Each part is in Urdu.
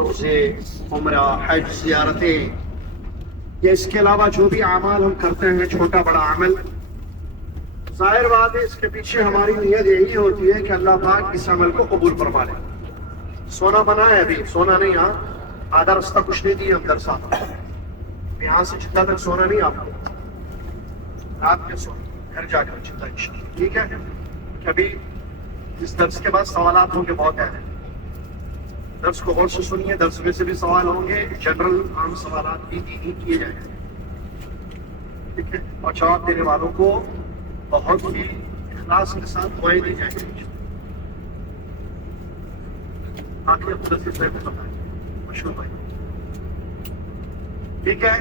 روزے، عمرہ، حج، زیارتیں، یا اس کے علاوہ جو بھی اعمال ہم کرتے ہیں چھوٹا بڑا عمل، ظاہر بات ہے اس کے پیچھے ہماری نیت یہی ہوتی ہے کہ اللہ پاک اس عمل کو قبول فرما لے۔ سونا منع ہے، ابھی سونا نہیں، ہاں آدھا رستہ کچھ نہیں دیا ہم در ساتھ، یہاں سے جدہ تک سونا نہیں آپ کو، رات میں سونا گھر جا کر جدہ انشاءاللہ، ٹھیک ہے؟ کبھی اس درس کے بعد سوالات ہوں گے بہت ہیں، درس کو غور سے سنیے، درس میں سے بھی سوال ہوں گے، جنرل عام سوالات بھی دینی کیے جائیں گے، ٹھیک ہے؟ اور جواب دینے والوں کو بہت ہی اخلاص کے ساتھ دعائیں دی جائیں گی۔ آخر مدثر صاحب کو بتائیں، مشہور بھائی، ٹھیک ہے؟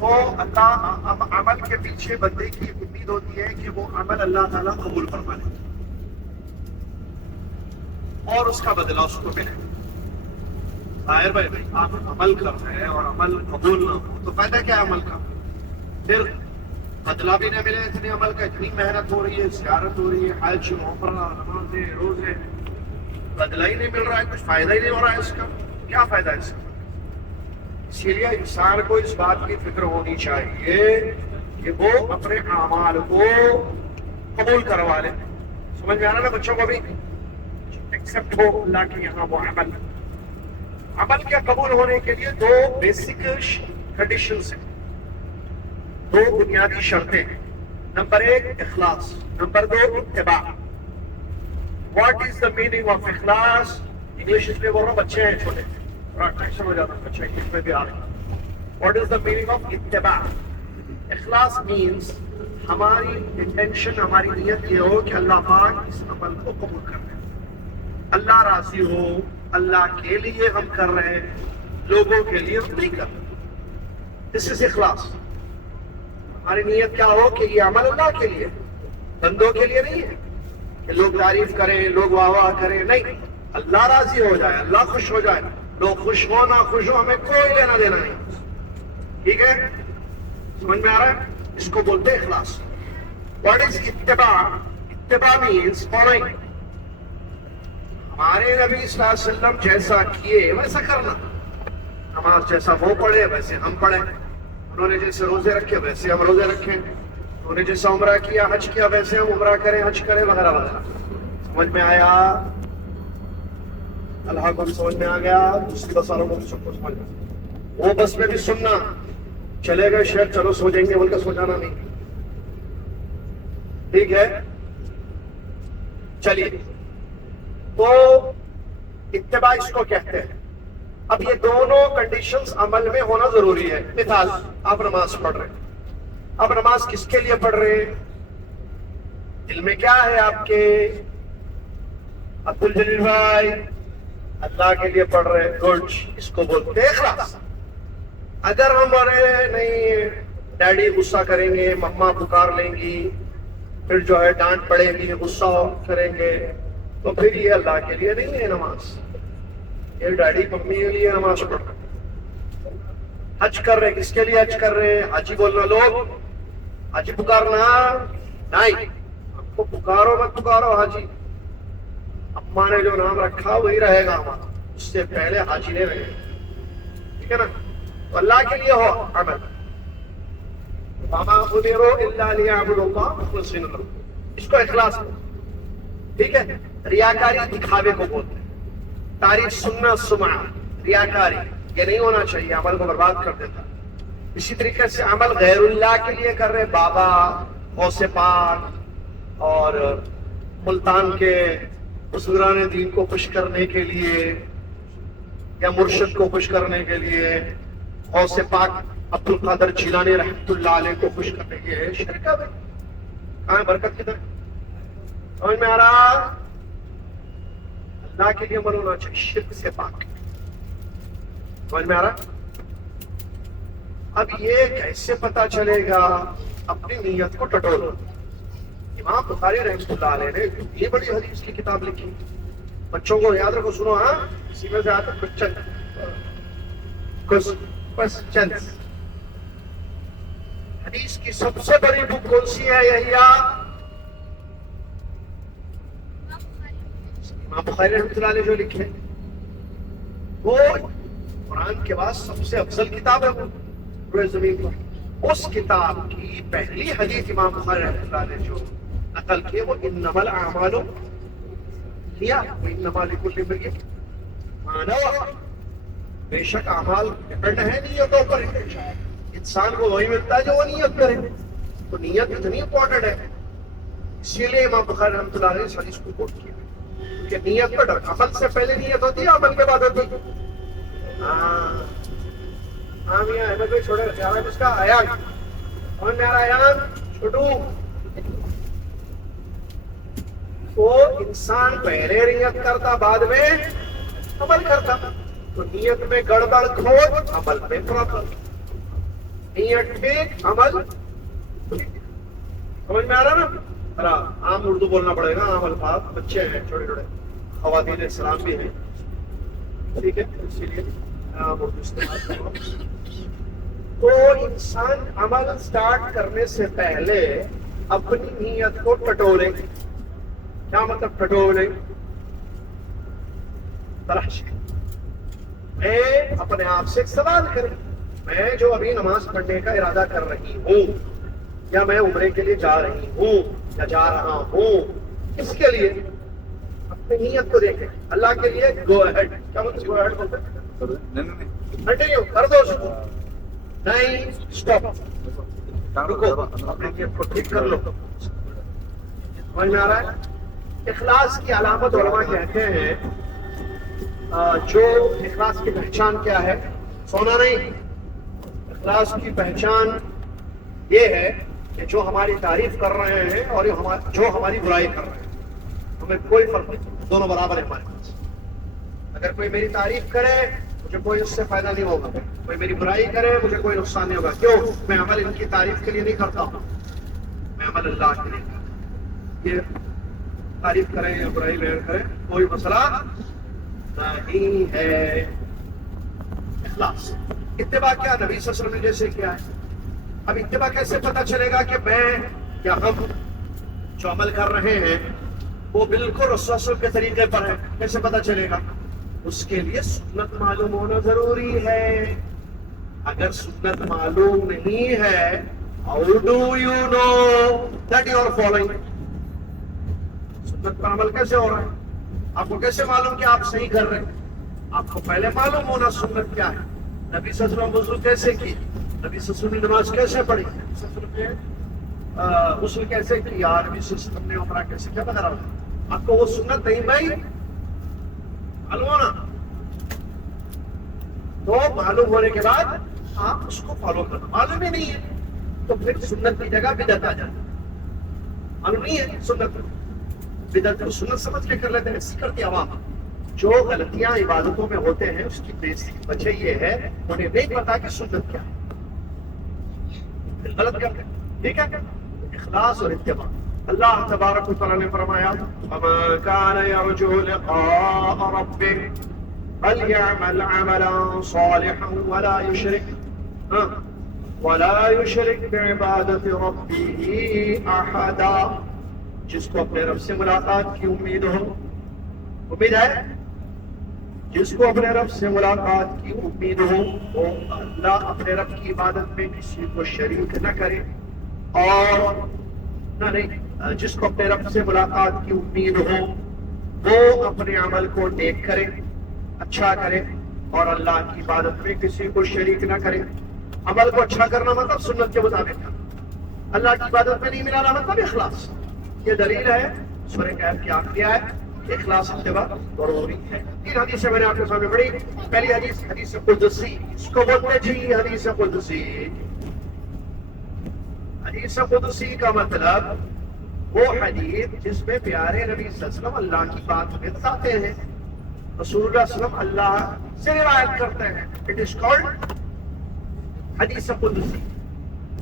تو اللہ عمل کے پیچھے بندے کی امید ہوتی ہے کہ وہ عمل اللہ تعالیٰ قبول فرما لے اور اس کا بدلہ اس کو ملے۔ ظاہر بھائی آپ عمل کر رہے ہیں اور عمل قبول نہ ہو تو فائدہ کیا ہے عمل کا؟ پھر بدلہ بھی نہ ملے اتنے عمل کا، اتنی محنت ہو رہی ہے، زیارت ہو رہی ہے، حج، عمرہ، نمازیں، روزے، بدلہ ہی نہیں مل رہا ہے، کچھ فائدہ ہی نہیں ہو رہا ہے، اس کا کیا فائدہ ہے اس کا؟ اسی لیے انسان کو اس بات کی فکر ہونی چاہیے کہ وہ اپنے اعمال کو قبول کروا لے۔ سمجھ میں آ رہا نا بچوں کو بھی؟ ایکسپٹ ہو اللہ کے یہاں وہ عمل کے قبول ہونے کے لیے دو بیسک کنڈیشنز ہیں، دو بنیادی شرطیں ہیں۔ نمبر ایک اخلاص، نمبر دو اتباع۔ What is the meaning of اخلاص؟ انگلش اس لیے بول رہا ہوں، بچے ہیں چھوٹے، تھوڑا اٹریکشن ہو جاتا ہے، بچے انگلش میں بھی آ رہے ہیں۔ What is the meaning of اتباع؟ اخلاص مینس ہماری انٹینشن، ہماری نیت یہ ہو کہ اللہ پاک اس عمل کو قبول کر لے، اللہ راضی ہو، اللہ کے لیے ہم کر رہے ہیں، لوگوں کے لیے ہم نہیں کر رہے۔ دس از اخلاص۔ ہماری نیت کیا ہو کہ یہ عمل اللہ کے لیے، بندوں کے لیے نہیں ہے کہ لوگ تعریف کریں، لوگ واہ واہ کریں، نہیں، اللہ راضی ہو جائے، اللہ خوش ہو جائے، لوگ خوش ہو نہ خوش ہو ہمیں کوئی لینا دینا نہیں، ٹھیک ہے؟ سمجھ میں آ رہا ہے؟ اس کو بولتے ہیں اخلاص۔ واٹ از اتباع؟ اتباع مینس فالوئنگ، ہمارے نبی صلی اللہ علیہ وسلم جیسا کیے ویسا کرنا، نماز جیسا وہ پڑھے ویسے ہم پڑھیں، انہوں نے جیسے روزے رکھے ویسے ہم روزے رکھیں، انہوں نے جیسا عمرہ کیا، حج کیا، ویسے ہم عمرہ کریں، حج کریں، وغیرہ وغیرہ۔ سمجھ میں آیا؟ اللہ کو بھی سمجھ میں آ گیا، دوسری بس والوں کو بھی سب کو سمجھ میں، وہ بس میں بھی سننا، چلے گئے شہر چلو سو جائیں گے بول کے سو جانا نہیں، ٹھیک ہے؟ چلیے، تو اتباع اس کو کہتے ہیں۔ اب یہ دونوں کنڈیشنز عمل میں ہونا ضروری ہے۔ مثال، آپ نماز پڑھ رہے ہیں، آپ نماز کس کے لیے پڑھ رہے ہیں؟ دل میں کیا ہے آپ کے؟ عبد الجلیل بھائی اللہ کے لیے پڑھ رہے ہیں، گڈ، اس کو بولتے ہیں اخلاص۔ اگر ہم بولے نہیں ڈیڈی غصہ کریں گے، مما پکار لیں گی، پھر جو ہے ڈانٹ پڑے گی، غصہ کریں گے، تو پھر یہ اللہ کے لیے نہیں ہے نماز، یہ ڈیڈی ممی کے لیے نماز پڑھ رہے۔ حج کر رہے، کس کے لیے حج کر رہے ہیں؟ حاجی بولنا، لوگ حاجی پکارنا نہیں، آپ کو پکارو مت پکارو حاجی، اما نے جو نام رکھا وہی رہے گا ہمارا، اس سے پہلے حاجی نے رہے، ٹھیک ہے نا؟ تو اللہ کے لیے ہو عمل، وما امروا الا ليعبدوا الله مخلصين له، اس کو اخلاص ہے، ٹھیک ہے؟ ریاکاری دکھاوے کو بولتے ہیں، تعریف سننا، سمعہ، ریاکاری یہ نہیں ہونا چاہیے، عمل کو برباد کر دیتا۔ اسی طریقے سے عمل غیر اللہ کے لیے کر رہے، بابا، غوث پاک اور ملتان کے بزرگان دین کو خوش کرنے کے لیے یا مرشد کو خوش کرنے کے لیے، غوث پاک عبد القادر جیلانی رحمۃ اللہ علیہ کو خوش کرنے کے لیے، شرک ہے بھائی، کہاں ہے برکت؟ کدھر؟ سمجھ میں آ رہا؟ اللہ کے لیے عمل ہونا چاہیے، شرک سے پاک، سمجھ میں آ رہا؟ اب یہ کیسے پتا چلے گا؟ اپنی نیت کو ٹٹولو۔ امام بخاری رحمۃ اللہ علیہ نے یہ بڑی حدیث کی کتاب لکھی، بچوں کو یاد رکھو، سنو، ہاں اسی میں سے آتا کوسچن۔ حدیث کی سب سے بڑی بک کون سی ہے؟ یہی امام بخاری رحمۃ اللہ علیہ جو لکھے، وہ قرآن کے بعد سب سے افضل کتاب ہے وہ روئے زمین پر. اس کتاب کی پہلی حدیث امام بخاری رحمۃ اللہ نے جو نقل کی وہ انما الاعمال کیا وانما لکل امرئ ما نوى. بے شک اعمال ڈپینڈ ہے نیتوں پر. انسان کو وہی ملتا ہے جو وہ نیت کرے. تو نیت اتنی امپورٹنٹ ہے, اسی لیے امام بخاری رحمۃ اللہ علیہ اس حدیث کو کوٹ کیا کہ نیت پر ڈر. عمل سے پہلے نیت ہوتی ہے, عمل کے بعد ہوتی ہے. ہاں میاں احمد بھائی چھوڑے رکھا اس کا ایان اور میرا ایان چھوٹو. وہ انسان پہلے نیت کرتا بعد میں عمل کرتا. تو نیت میں گڑبڑ کھوج, عمل میں پرابلم. نیت ٹھیک, عمل سمجھ میں آ رہا نا. عام اردو بولنا پڑے گا, عام الفاظ. بچے ہیں چھوٹے چھوٹے, خواتین اسلام بھی ہیں, ٹھیک ہے, اسی لیے عام اردو استعمال کرو. تو انسان عمل سٹارٹ کرنے سے پہلے اپنی نیت کو ٹٹولے. کیا مطلب ٹٹولے؟ تلاشے. میں اپنے آپ سے ایک سوال کریں, میں جو ابھی نماز پڑھنے کا ارادہ کر رہی ہوں, یا میں عمرے کے لیے جا رہی ہوں یا جا رہا ہوں, کس کے لیے؟ اپنی نیت کو دیکھیں. اللہ کے لیے گو اہیڈ. کیا مطلب گو اہیڈ بولتے ہیں؟ کنٹینیو کر دو اس کو. نہیں اسٹاپ, رکو, اپنی نیت کو ٹھیک کر لو. سمجھ میں آ رہا ہے؟ اخلاص کی علامت علماء کہتے ہیں, جو اخلاص کی پہچان کیا ہے؟ سونا نہیں. اخلاص کی پہچان یہ ہے کہ جو ہماری تعریف کر رہے ہیں اور جو ہماری برائی کر رہے ہیں, ہمیں کوئی فرق نہیں, دونوں برابر ہیں ہمارے پاس. اگر کوئی میری تعریف کرے مجھے کوئی اس سے فائدہ نہیں ہوگا, کوئی میری برائی کرے مجھے کوئی نقصان نہیں ہوگا. کیوں؟ میں عمل ان کی تعریف کے لیے نہیں کرتا ہوں, میں عمل اللہ کے لیے کرتا ہوں. یہ تعریف کریں یا برائی بیان کریں کوئی مسئلہ نہیں ہے. اخلاص. اتباع کیا؟ نبی صلی اللہ علیہ وسلم نے جیسے کیا ہے. اب اتباع کیسے پتا چلے گا کہ میں یا ہم جو عمل کر رہے ہیں وہ بالکل رسول اللہ کے طریقے پر ہے؟ کیسے پتا چلے گا؟ اس کے لیے سنت معلوم ہونا ضروری ہے. اگر سنت معلوم نہیں ہے, how do you know that you are following? سنت پر عمل کیسے ہو رہا ہے؟ آپ کو کیسے معلوم کہ آپ صحیح کر رہے ہیں؟ آپ کو پہلے معلوم ہونا سنت کیا ہے. نبی صلی اللہ علیہ وسلم وضو کیسے کی, نبی صلی اللہ علیہ وسلم نے نماز کیسے پڑھی, نبی صلی اللہ علیہ وسلم نے غسل کیسے کیا, نبی صلی اللہ علیہ وسلم نے عمرہ کیسے کیا وغیرہ. آپ کو وہ سنت نہیں بھائی معلوم ہونا. تو معلوم ہونے کے بعد آپ اس کو فالو کرنا. معلوم ہی نہیں ہے تو پھر سنت کی جگہ بدعت آ جاتی. معلوم نہیں ہے سنت, بدعت کو سنت سمجھ کے کر لیتے ہیں. ایسی کرتی عوام. جو غلطیاں عبادتوں میں ہوتے ہیں اس کی بیسک وجہ یہ ہے انہیں نہیں پتا کہ سنت کیا ہے, غلط کرتے ہیں. ٹھیک ہے, اخلاص اور اتباع. اللہ تبارک و تعالی نے فرمایا فَمَا كَانَ يَرْجُو لِقَاءَ رَبِّهِ فَلْيَعْمَلْ عَمَلًا صَالِحًا وَلَا يُشْرِكْ بِعِبَادَةِ رَبِّهِ أَحَدًا. جس کو اپنے رب سے ملاقات کی امید ہو, امید ہے, جس کو اپنے رب سے ملاقات کی امید ہو وہ اللہ اپنے رب کی عبادت میں کسی کو شریک نہ کرے. اور نہیں, جس کو اپنے رب سے ملاقات کی امید ہو وہ اپنے عمل کو نیک کرے, اچھا کرے, اور اللہ کی عبادت میں کسی کو شریک نہ کرے. عمل کو اچھا کرنا مطلب سنت کے مطابق کرنا, اللہ کی عبادت میں نہیں ملانا مطلب اخلاص. یہ دلیل ہے سورہ کہف کی آخری آیت, اخلاص اتباع ضروری ہے. تین حدیثیں میں نے آپ کے سامنے پڑھی. پہلی حدیث حدیث قدسی, اس کو بولتے جی حدیث قدسی. حدیث قدسی کا مطلب وہ حدیث جس میں پیارے نبی صلی اللہ علیہ وسلم اللہ کی بات میں بتاتے ہیں, رسول اللہ صلی اللہ علیہ وسلم اللہ سے روایت کرتے ہیں. اٹ از کالڈ حدیث قدسی.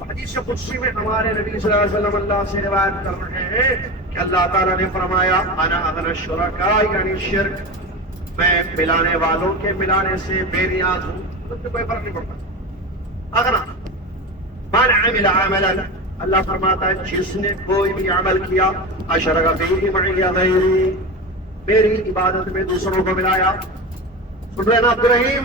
حدیث قدسی میں ہمارے نبی صلی اللہ علیہ وسلم اللہ سے روایت کر رہے ہیں کہ اللہ تعالیٰ نے فرمایا انا اغنی الشرکاء, یعنی شرک, میں ملانے والوں کے ملانے سے بے نیاز ہوں. اس میں کوئی فرق نہیں پڑتا. اغنا من عمل عملا, اللہ فرماتا ہے جس نے کوئی بھی عمل کیا اشرک بہ معی غیری, میری عبادت میں دوسروں کو ملایا. سن رہے نا عبد الرحیم,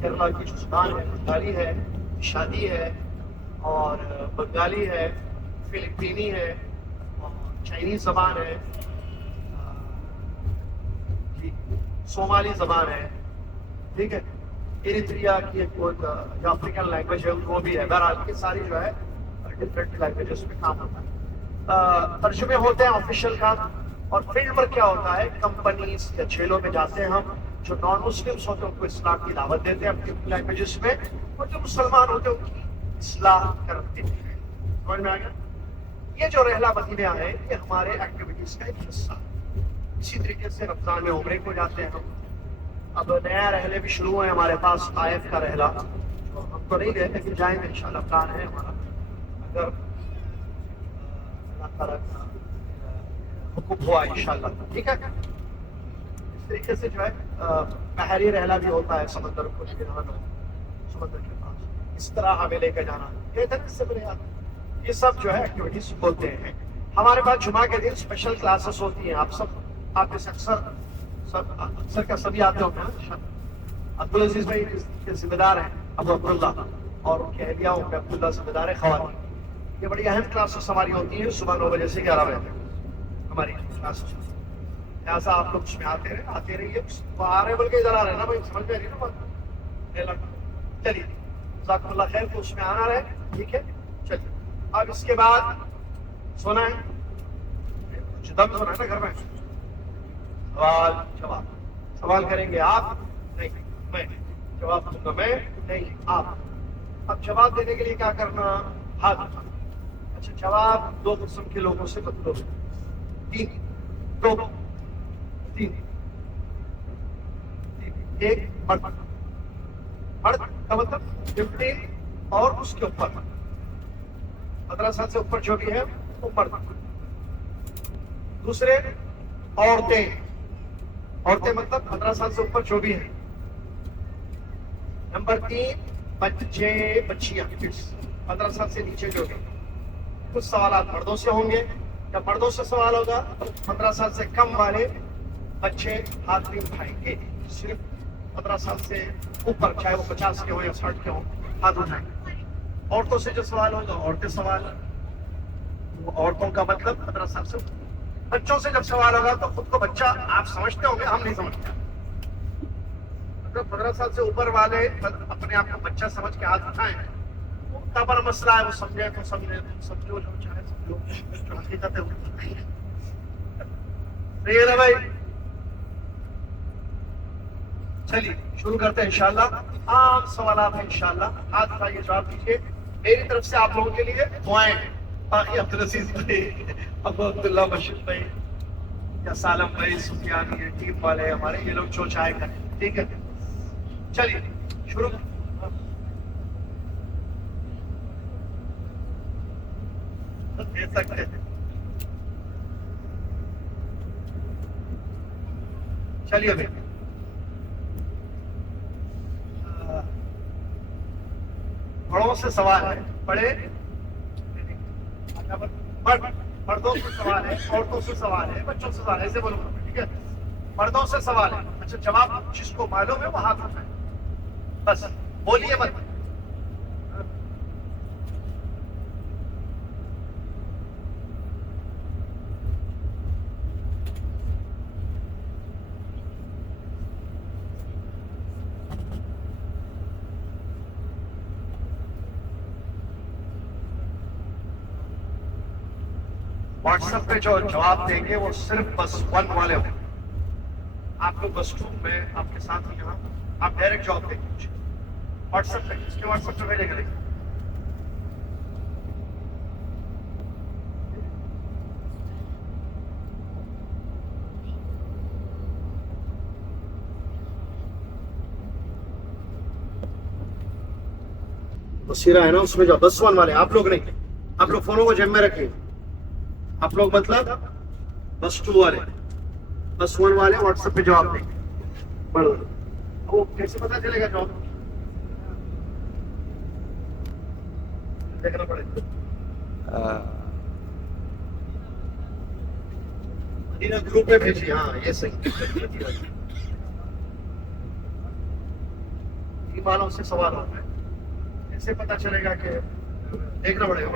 کیرلا کی جو زبان ہے بنگالی ہے، شادی ہے، اور بنگالی ہے، فلپینی ہے، اور چائنیز زبان ہے، صومالی زبان ہے، ٹھیک ہے، ایریتریا کی ایک جو افریقن لینگویج ہے وہ بھی ہے. بہرحال یہ ساری جو ہے ڈفرینٹ لینگویجز میں کام ہوتا ہے. ترجمے ہوتے ہیں آفیشیل کام. اور فیلڈ ورک کیا ہوتا ہے؟ کمپنیز یا جیلوں میں جاتے ہیں ہم، جو نان مسلمس ہوتے ہیں ان کو اسلام کی دعوت دیتے ہیں اپنی لینگویجز میں، اور جو مسلمان ہوتے ہیں ان کی اصلاح کرتے ہیں. سمجھ میں آ گیا؟ یہ جو رحلہ مدینہ ہے یہ ہمارے ایکٹیویٹیز کا ایک حصہ ہے. اسی طریقے سے رمضان میں عمرے کو جاتے ہیں ہم. اب نیا رحلے بھی شروع ہیں ہمارے پاس، طائف کا رحلہ، ہم تو نہیں گئے لیکن جائیں گے انشاءاللہ، پلان ہے ہمارا اگر اللہ تعالیٰ کا حکم ہوا انشاءاللہ. ٹھیک ہے. اس طریقے سے جو ہے بحری رحلہ بھی ہوتا ہے، سمندر کو سمندر کے پاس اس طرح ہمیں لے کے جانا، یہ سب جو ہے ایکٹیویٹیز ہوتے ہیں. ہمارے پاس جمعہ کے دن اسپیشل کلاسز ہوتی ہیں. آپ میں سے اکثر کا سبھی آتے ہوں گے. عبدالعزیز بھائی کے ذمہ دار ہیں ابو عبداللہ، اور ان کے اہلیہ ام عبداللہ ذمہ دار ہے خواتین. یہ بڑی اہم کلاسز ہماری ہوتی ہیں صبح 9 بجے سے 11 بجے تک ہماری کلاسز. لہٰذا آپ لوگ اس میں آتے رہیے. آ رہے بلکہ ادھر آ رہے ہیں نا بھائی، سمجھ میں آ رہی ہے نا بات. چلیے جزاکم اللہ خیر، تو اس میں آنا رہے. ٹھیک ہے. چلیے اب اس کے بعد سونا ہے، دم سونا ہے نا گھر میں. سوال جواب، سوال کریں گے آپ، نہیں میں. جواب دوں گا میں، نہیں آپ. اب جواب دینے کے لیے کیا کرنا؟ ہاتھ اٹھانا. اچھا جواب 2 قسم کے لوگوں سے بدلو. 3 ایک مرد کا مطلب 15 اور اس کے اوپر 15 سال سے اوپر جو بھی ہے وہ مرد. دوسرے عورتیں مطلب 15 سال سے اوپر جو بھی ہے. نمبر 3 بچیاں 15 سال سے نیچے جو بھی. کچھ سوالات مردوں سے ہوں گے. جب مردوں سے سوال ہوگا 15 سال سے کم والے بچے ہاتھ نہیں اٹھائیں گے. صرف 15 سال سے اوپر، چاہے وہ 50 کے ہوں یا 60 کے ہوں، ہاتھ اٹھائیں گے. عورتوں سے جو سوال ہوگا عورتیں سوال، وہ عورتوں کا مطلب 15 سال سے. بچوں سے جب سوال ہوگا تو خود کو بچہ آپ سمجھتے ہوں گے، ہم نہیں سمجھتے. مطلب 15 سال سے اوپر والے اپنے آپ کو بچہ سمجھ کے ہاتھ اٹھائیں. ان کا بڑا مسئلہ ہے، وہ سمجھے تو سمجھے، سمجھو جو چاہے سمجھو، جو حقیقت ہے وہ نہیں ہے. صحیح ہے نا بھائی؟ چلیے شروع کرتے ہیں انشاءاللہ. عام سوالات ہیں انشاءاللہ. ہاتھ اٹھائیے، جواب دیجیے. میری طرف سے آپ لوگوں کے لیے دعائیں ہیں. باقی عبدالعزیز بھائی، ابو عبداللہ، بشیر بھائی یا سالم بھائی، سفیان، یہ ٹیم والے ہمارے، یہ لوگ جو چاہے کریں. ٹھیک ہے. چلیے شروع دے سکتے ہیں. چلیے بھائی، بڑوں سے سوال ہے. بڑے مردوں سے سوال ہے، عورتوں سے سوال ہے، بچوں سے سوال ہے. ایسے بولو. ٹھیک ہے. مردوں سے سوال ہے. اچھا جواب جس کو معلوم ہے وہ ہاتھ اٹھائے، بس بولیے مت. واٹس ایپ پہ جو جواب دیں گے وہ صرف بس 1 والے ہوں. آپ لوگ بس 2 میں آپ کے ساتھ یہاں آپ ڈائریکٹ جواب دیں گے واٹس ایپ پہ. اس کے واٹس ایپ پہ بھیجیں گے. بصیرہ ہے نا اس میں جو بس 1 والے آپ لوگ نہیں. آپ لوگ فونوں کو جیب میں رکھیں. آپ لوگ مطلب بس 2 والے، بس 1 والے واٹس ایپ پہ جواب دیں گے. وہ کیسے پتا چلے گا جواب؟ دیکھنا پڑے گا. مدینہ گروپ میں بھیجیے. ہاں یہ صحیح. والوں سے سوال ہوتا ہے. اس سے پتہ چلے گا کہ دیکھنا پڑے گا.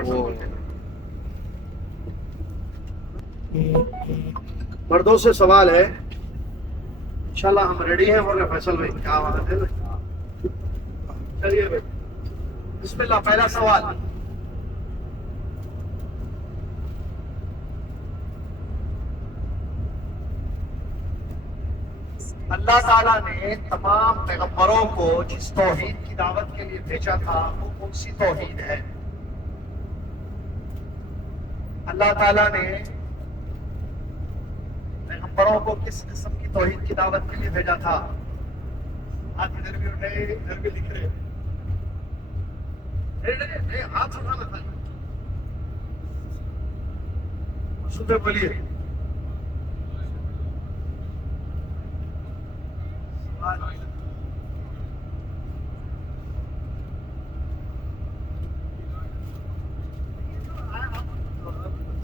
مردوں سے سوال ہے. انشاءاللہ ہم ریڈی ہیں. بولے فیصل بھائی کیا بات ہے. چلیے بھائی بسم اللہ. پہلا سوال. اللہ تعالیٰ نے تمام پیغمبروں کو جس توحید کی دعوت کے لیے بھیجا تھا وہ کون سی توحید ہے؟ اللہ تعالیٰ نے پیغمبروں کو کس قسم کی توحید کی دعوت کے لیے بھیجا تھا؟ ہاتھ ادھر بھی اٹھائے, ادھر بھی لکھ رہے. ہاتھ اٹھانا تھا. صبح بولیے.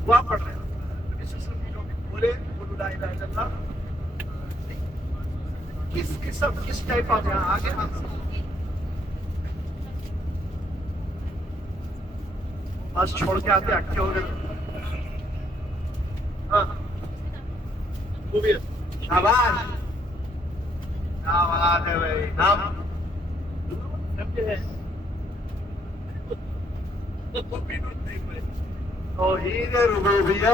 دعا پڑھ رہے ہیں. بولے بولو لا الہ الا اللہ. کس قسم کس ٹائپ آف یہاں آگے بس چھوڑ کے آتے اٹھے ہو گئے. ہاں شاباش. کیا بات ہے بھائی. نام توحید ربوبیت.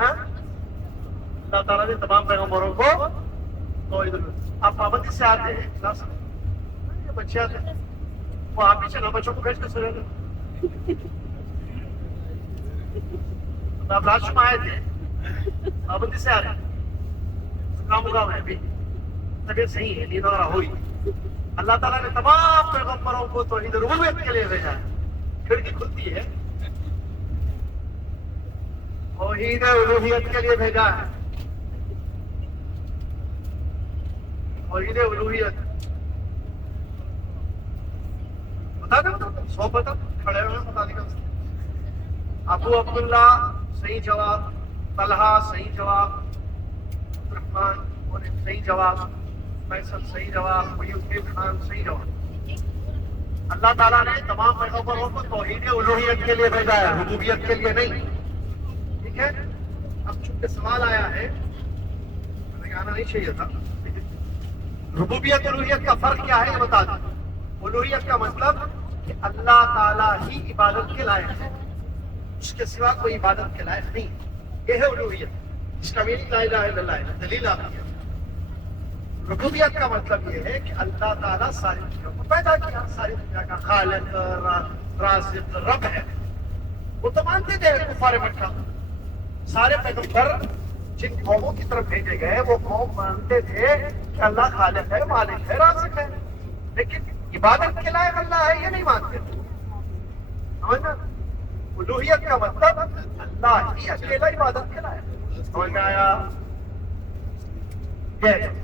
اللہ تعالیٰ نے تمام پیغمبروں کو توحید ربوبیت. آپ پابندی سے آتے ہیں کلاس میں, بچے آتے ہیں وہ آپ ہی چلا بچوں کو بھیج کے سو جاتے. آپ رات میں آئے تھے پابندی سے آ رہے ہیں. مقام ہے ابھی طبیعت صحیح ہے نیند وغیرہ ہوئی. اللہ تعالیٰ نے تمام پیغمبروں کو توحید ربوبیت کے لیے بھیجا ہے. کھڑکی کھلتی ہے. توحید الوہیت کے لیے بھیجا ہے. توحید الوہیت بتا دیں. سو بتا کھڑے ہوئے بتا دیں. ابو عبداللہ صحیح جواب. طلحہ صحیح جواب. رحمان صحیح جواب. فیصل صحیح جواب. محی الدین خان صحیح جواب. اللہ تعالیٰ نے تمام پیغمبروں کو توحید الوہیت کے لیے بھیجا ہے, ربوبیت کے لیے نہیں. ٹھیک ہے. اب چونکہ سوال آیا ہے, آنا نہیں چاہیے تھا. ربوبیت الوہیت کا فرق کیا ہے یہ بتا دیں. الوہیت کا مطلب کہ اللہ تعالیٰ ہی عبادت کے لائق ہے, اس کے سوا کوئی عبادت کے لائق نہیں. یہ ہے الوہیت. اس کا میننگ لا الہ الا اللہ ہے. دلیل آپ کی. ربوبیت کا مطلب یہ ہے کہ اللہ تعالیٰ ساری چیزوں کو پیدا کیا, ساری دنیا کا خالق رازق رب ہے. وہ تو مانتے تھے کفار مکہ. سارے پیغمبر جن قوموں کی طرف بھیجے گئے وہ قوم مانتے تھے کہ اللہ خالق ہے, مالک ہے, رازق ہے, لیکن عبادت کے لائق اللہ ہے یہ نہیں مانتے تھے. سمجھنا. الوہیت کا مطلب اللہ ہی اکیلا عبادت کے لائق. سمجھ میں آیا؟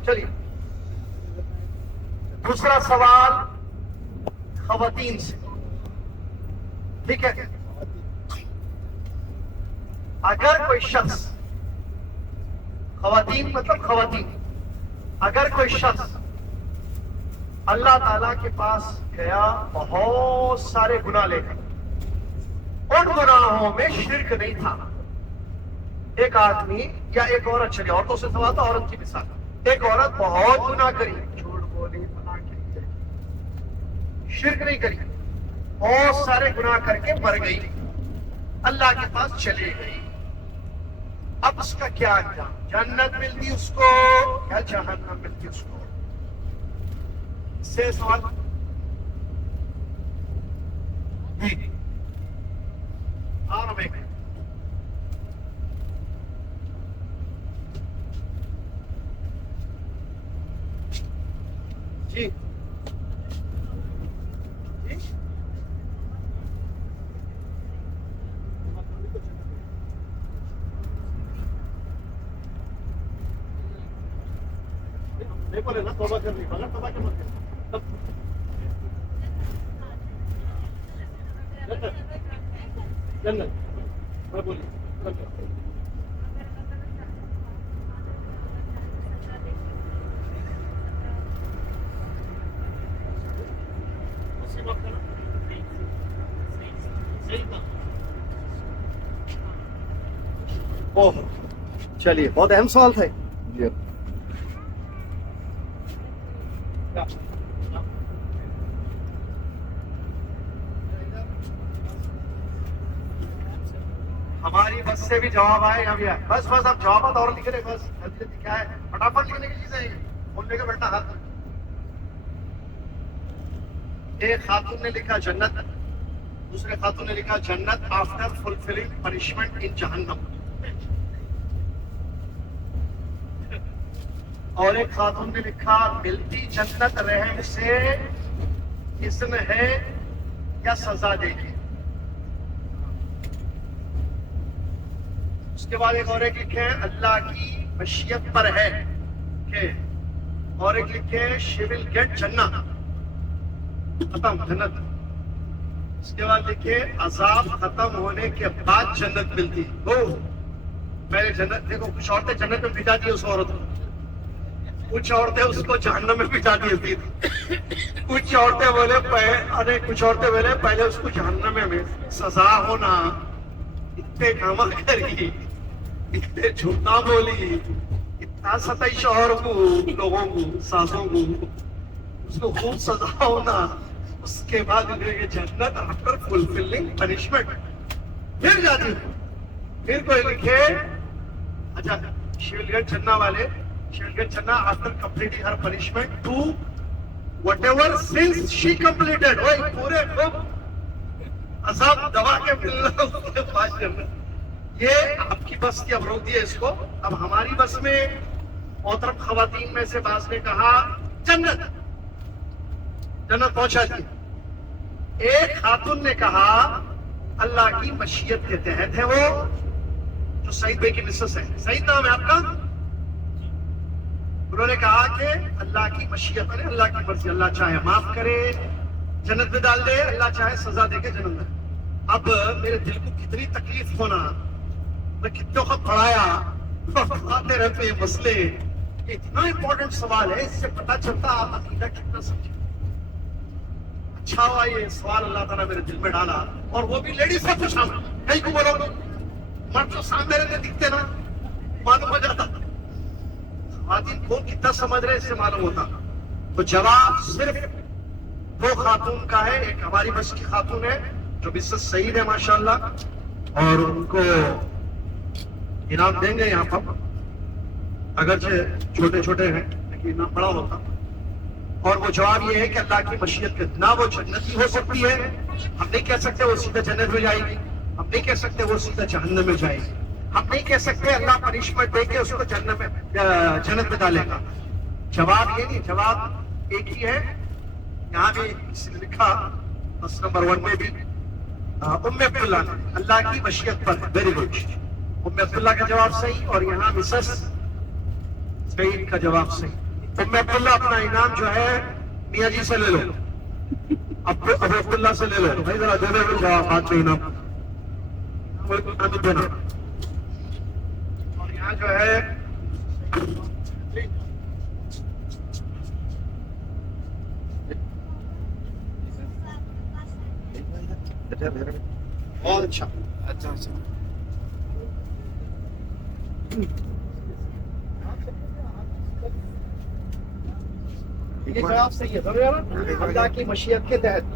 چلیے دوسرا سوال خواتین سے. ٹھیک ہے. اگر کوئی شخص, خواتین مطلب خواتین, اگر کوئی شخص اللہ تعالیٰ کے پاس گیا بہت سارے گناہ لے کر, ان گناہوں میں شرک نہیں تھا. ایک آدمی یا ایک عورت, چلیے عورتوں سے سوال تھا, عورت کی مثال. ایک عورت بہت گناہ کری, جھوٹ بولی, فلاں کی, شرک نہیں کری, بہت سارے گناہ کر کے مر گئی, اللہ کے پاس چلی گئی. اب اس کا کیا انجام؟ جنت ملتی اس کو یا جہنم ملتی اس کو؟ سے سوال. جی اور میں جی بولے نا توبہ کر لی, مگر توبہ کے مت جنت میں بولی. اوہ چلیے بہت اہم سوال تھا جی ہماری بس سے بھی جواب آئے یہاں بھی آئے. بس بس آپ جوابات اور لکھ رہے بس جلدی جلدی کیا ہے فٹافٹ لکھنے کی چیزیں ہیں بولنے کا بیٹا ہاتھ. ایک خاتون نے لکھا جنت, دوسرے خاتون نے لکھا جنت آفٹر فلفلنگ پنشمنٹ ان جہنم, اور ایک خاتون نے لکھا ملتی جنت رحم سے اذن ہے یا سزا دے گی. اس کے بعد ایک اور ایک لکھے اللہ کی مشیت پر ہے کہ, اور ایک لکھے شی ول گیٹ جنت, ختم جنت. اس کے بعد لکھے عذاب ختم ہونے کے بعد جنت ملتی. پہلے جنت دیکھو, کچھ عورتیں جنت میں بٹھا دی اس عورت کو, کچھ عورتیں اس کو جہنم میں بٹھا دی تھی. کچھ عورتیں بولے کچھ عورتیں بولے پہلے اس کو جہنم میں سزا ہونا, اتنے کاما کری, اتنے جھوٹا بولی, اتنا ستائی شوہر کو, لوگوں کو, ساسوں کو, اس کو خوب سزا ہونا, اس کے بعد یہ جنت آفٹر فلفلنگ پنشمنٹ پھر جاتی. پھر کوئی لکھے اچھا شیول گڑھ چنا والے شیول گڑھ چنا after completing her punishment to whatever sins she completed, وہی پورے خوب عذاب دبا کے ملنا اس کے پاس جنت. یہ آپ کی بس کی اب روک دیا اس کو. اب ہماری بس میں محترم خواتین میں سے بعض نے کہا جنت جنت پہنچا دی. ایک خاتون نے کہا اللہ کی مشیت کے تحت ہے, وہ جو سعید بھائی کی مسز ہے, سعید نام ہے آپ کا, انہوں نے کہا کہ اللہ کی مشیت ہے, اللہ کی مرضی, اللہ چاہے معاف کرے جنت میں ڈال دے, اللہ چاہے سزا دے کے جنت میں. اب میرے دل کو کتنی تکلیف ہونا, میں کتنوں کو پڑھایا, پڑھاتے رہتے ہیں مسئلے. اتنا امپورٹنٹ سوال ہے, اس سے پتا چلتا آپ عقیدہ کتنا سمجھے. اچھا ہوا یہ سوال اللہ تعالیٰ میرے دل میں ڈالا, اور وہ بھی لیڈیز سے پوچھا. کہیں کو بولو گے مرد جو سامنے رہتے دکھتے نا, معلوم ہو جاتا خواتین کون کتنا سمجھ رہے اس سے معلوم ہوتا. تو جواب صرف دو خاتون کا ہے. ایک ہماری بس کی خاتون ہے جو مسز سعید ہے ماشاءاللہ, اور ان کو انعام دیں گے یہاں پر, اگرچہ چھوٹے چھوٹے ہیں لیکن انعام بڑا ہوتا. اور وہ جواب یہ ہے کہ اللہ کی مشیت کے نہ وہ جنتی ہو سکتی ہے, ہم نہیں کہہ سکتے وہ سیدھا جنت میں جائے گی, ہم نہیں کہہ سکتے وہ سیدھا جہنم میں جائے گی, ہم نہیں کہہ سکتے اللہ پنشمنٹ دے کے اس کو جنت میں ڈالے گا. جواب یہ نہیں, جواب ایک ہی ہے. یہاں بھی کسی نے لکھا بس نمبر 1 میں بھی ام عبداللہ نے اللہ کی مشیت پر, ویری گڈ. ام عبداللہ کا جواب صحیح, اور یہاں مسز سعید کا جواب صحیح. ام عبداللہ اپنا انعام جو ہے میاں جی سے لے لو, ابو عبداللہ سے لے لو بھائی, ذرا دے دو جواب ہاتھ میں انعام دینا. اور یہاں جو ہے بہت اچھا اچھا اچھا یہ جواب صحیح ہے, سمجھ رہا اللہ کی مشیت کے تحت.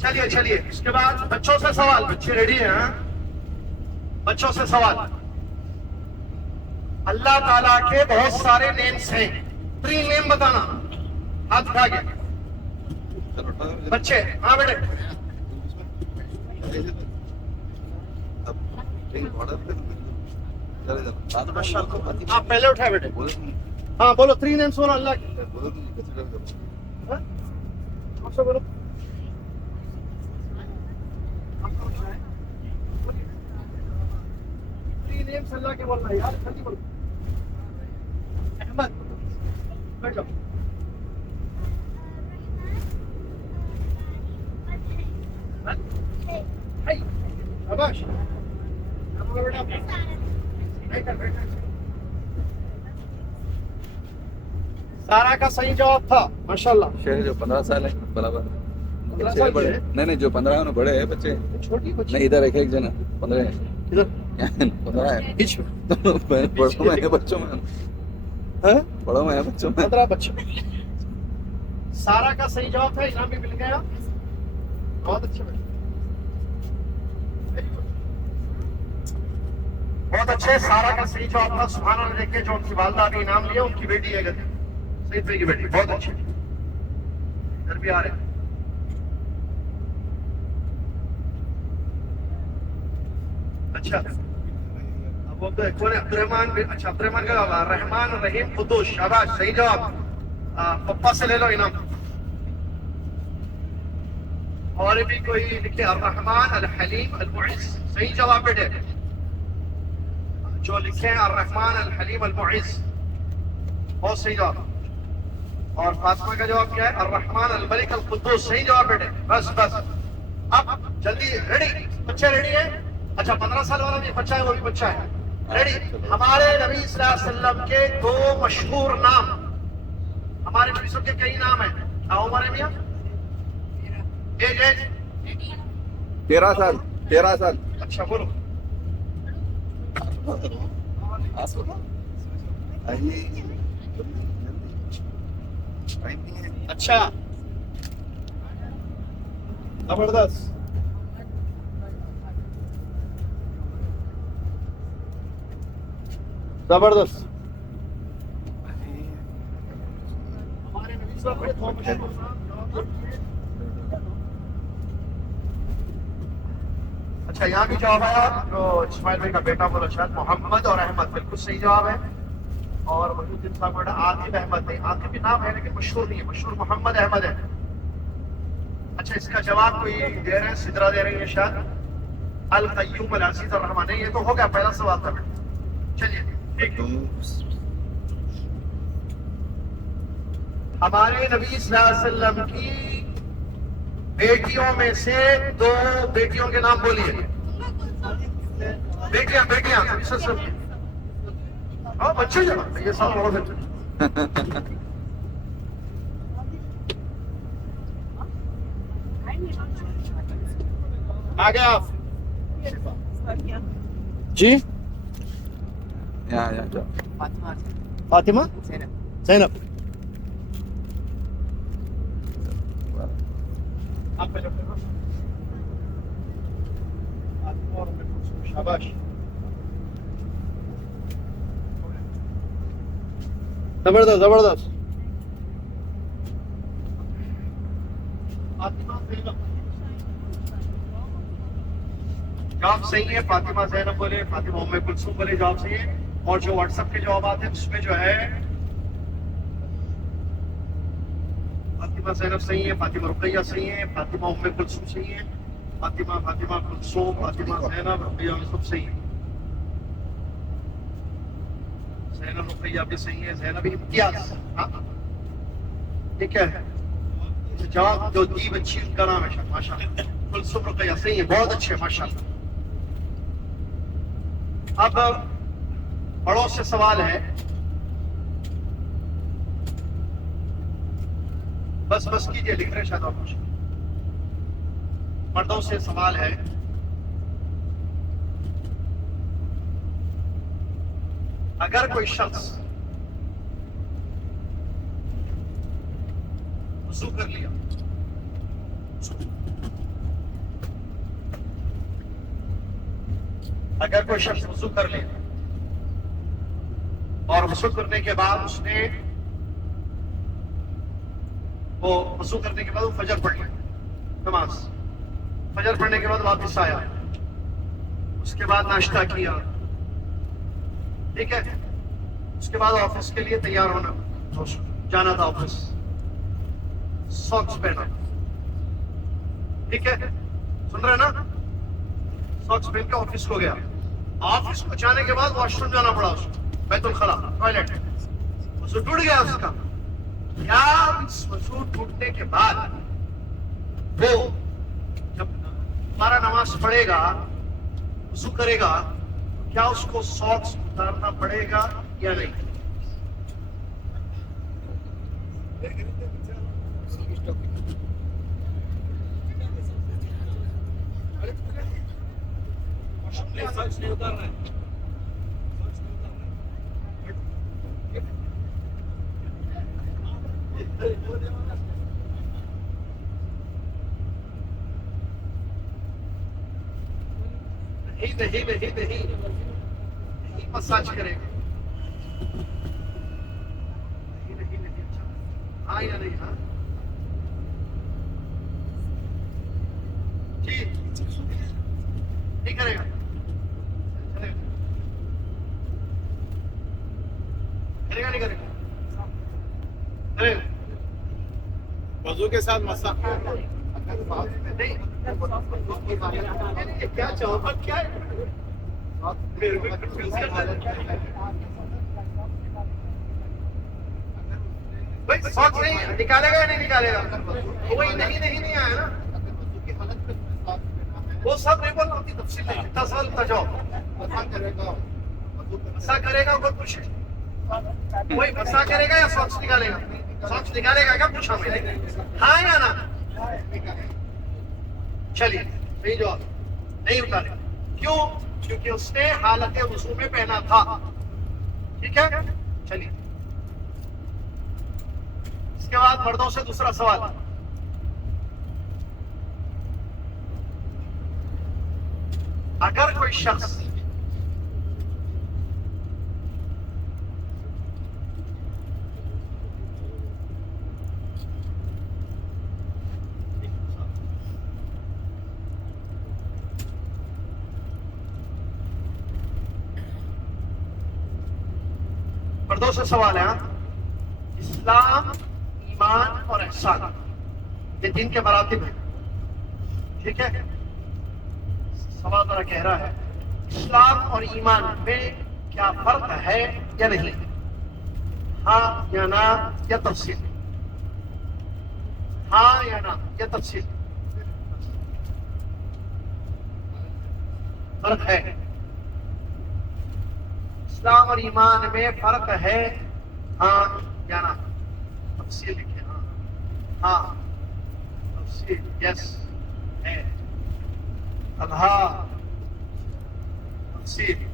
چلیے چلیے اس کے بعد بچوں سے سوال. بچے ریڈی ہیں؟ بچوں سے سوال. اللہ تعالیٰ کے بہت سارے نیمز ہیں, 3 نیم بتانا. ہاتھ اٹھا کے بچے. ہاں بیٹے آپ پہلے اٹھائے بیٹے. ہاں بولو 3 نیمز بولو اللہ کے. بولو 3 نیمز اللہ کے بولنا یار, جلدی بولو. احمد بیٹھ جاؤ. شاباش. بیٹا سارا کا صحیح جواب تھا ماشاءاللہ. شہر جو 15 سال ہے برابر. 15 سال بڑے ہے؟ نہیں جو 15 ہیں بڑے ہیں بچے. چھوٹی بچی نہیں ادھر ایک جنا 15 ہے. ادھر 15 ہے. بیچ میں بڑوں میں ہے بچوں میں. ہاں بڑوں میں ہے بچوں میں. 15 بچے. سارا کا صحیح جواب تھا. انعام بھی مل گیا. بہت اچھے بچے. بہت اچھے. سارا کا صحیح جواب تھا. سبحان اللہ. دیکھیں جو ان کی والدہ ابھی انعام لیا ان کی بیٹی ہے گھر. صحیح طریقے کی بیٹی. بہت اچھے. ادھر بھی آ رہے ہیں. اچھا اب وہ کون ہے؟ عبد الرحمان. اچھا عبد الرحمان کا رحمان رحیم قدوس. شاباش صحیح جواب. پپا سے لے لو انعام. اور بھی کوئی لکھے الرحمن الحلیم المعز. صحیح جواب بیٹے جو لکھے ہیں الرحمن الحلیم المعز. بہت صحیح جواب. اور فاطمہ کا جواب کیا ہے؟ الرحمن الملک القدوس. صحیح جواب بیٹے. بس بس اب جلدی. ریڈی بچے ریڈی ہے. اچھا 15 سال والا بھی بچہ ہے. وہ بھی بچہ ہے. ریڈی. ہمارے نبی صلی اللہ علیہ وسلم کے 2 مشہور نام. ہمارے نبی صلی اللہ علیہ وسلم کے کئی نام ہیں. عمر میاں ایج 13 سال. 13 سال. اچھا بولو. اچھا زبردست. زبردست. ہمارے نبی صلی اللہ علیہ وسلم کے 2 مشہور نام. اچھا یہاں بھی جواب آیا جو اسماعیل بھائی کا بیٹا بولا شاید محمد اور احمد. بالکل صحیح جواب ہے. اور محمود الدین صاحب کا عاقب احمد نہیں. عاقب بھی نام ہے لیکن مشہور نہیں ہے. مشہور محمد احمد ہے. اچھا اس کا جواب کوئی دے رہے ہیں. سدرا دے رہی ہے شاید. القیوم العزیز الرحمن. نہیں یہ تو ہو گیا پہلا سوال تھا. چلیے ٹھیک ہے. ہمارے نبی صلی اللہ علیہ وسلم کی بیٹیوں میں سے 2 بیٹیوں کے نام بولیے. بیٹیاں بیٹیاں ہاں بچے جو یہ سب بہت اچھے. آگے آپ جی. فاطمہ زینب. آپ پہلے شاباش. زبردست زبردست. جواب صحیح ہے. فاطمہ زینب بولے. فاطمہ ام کلثوم بولے. جواب صحیح ہے. اور جو واٹس ایپ کے جوابات ہیں اس میں جو ہے فاطمہ زینب صحیح ہے. فاطمہ رقیہ صحیح ہے. فاطمہ ام کلثوم صحیح ہے. فاطمہ کلثوم فاطمہ زینب رقیہ سب صحیح ہے. زینب رقیہ بھی صحیح ہے. زینب امتیاز. یہ کیا ہے؟ جواب جو دی بچی ان کا نام ہے ماشاءاللہ. کلثوم رقیہ صحیح ہے. بہت اچھے ماشاءاللہ. اب بڑوں سے سوال ہے. بس کیجئے. لکھ رہے شاید اور کچھ. مردوں سے سوال ہے. اگر کوئی شخص وضو کر لیا وضو کر لیا اور وضو کرنے کے بعد اس نے وضو کرنے کے بعد وہ فجر پڑھ لیا نماز. فجر پڑھنے کے بعد واپس آیا. اس کے بعد ناشتہ کیا. ٹھیک ہے. اس کے بعد آفس کے لیے تیار ہونا. جانا تھا آفس. ساکس پہنا. ٹھیک ہے. سن رہے نا. ساکس پہن کے آفس کو گیا. آفس کو جانے کے بعد واش روم جانا پڑا. اس کو بیت الخلا ٹوائلٹ. وضو ٹوٹ گیا اس کا. یا اس وضو ٹوٹنے کے بعد وہ جب ہمارا نماز پڑھے گا وضو کرے گا کیا اس کو ساکس اتارنا پڑے گا یا نہیں؟ نہیں مساج کرے گا. نہیں اچھا ہاں یا نہیں؟ ہاں جی نہیں کرے گا. کرے گا نہیں کرے گا؟ کرے گا. وضو کے ساتھ مسا نہیں کیا چاہو کیا ہے میرے کو کنفیوز کرنا ہے. بھائی ساکس نہیں نکالے گا یا نہیں نکالے گا؟ وہی نہیں آیا نا. وہ سب نہیں بول ہوتی تفصیل نہیں. تصل تجاؤ مسا کرے گا اور پوچھے وہی مسا کرے گا یا ساکس نکالے گا؟ ساکس نکالے گا کیا پوچھا میں نے. ہاں یا نا؟ چلیے نہیں جواب نہیں اتارے. کیوں؟ کیونکہ اس نے حالت وضو میں پہنا تھا. ٹھیک ہے چلیے. اس کے بعد مردوں سے دوسرا سوال. اگر کوئی شخص مردوں سے سوال ہے. اسلام ایمان اور احسان یہ دین کے مراتب ہیں. ٹھیک ہے سوال ذرا گہرا ہے. اسلام اور ایمان میں کیا فرق ہے یا نہیں؟ ہاں یا نا یا تفصیل؟ ہاں یا نا یا تفصیل؟ فرق ہے. اسلام اور ایمان میں فرق ہے ہاں یا نا؟ تفصیل لکھیں. ہاں تفصیل یس ہے. ہاں تفصیل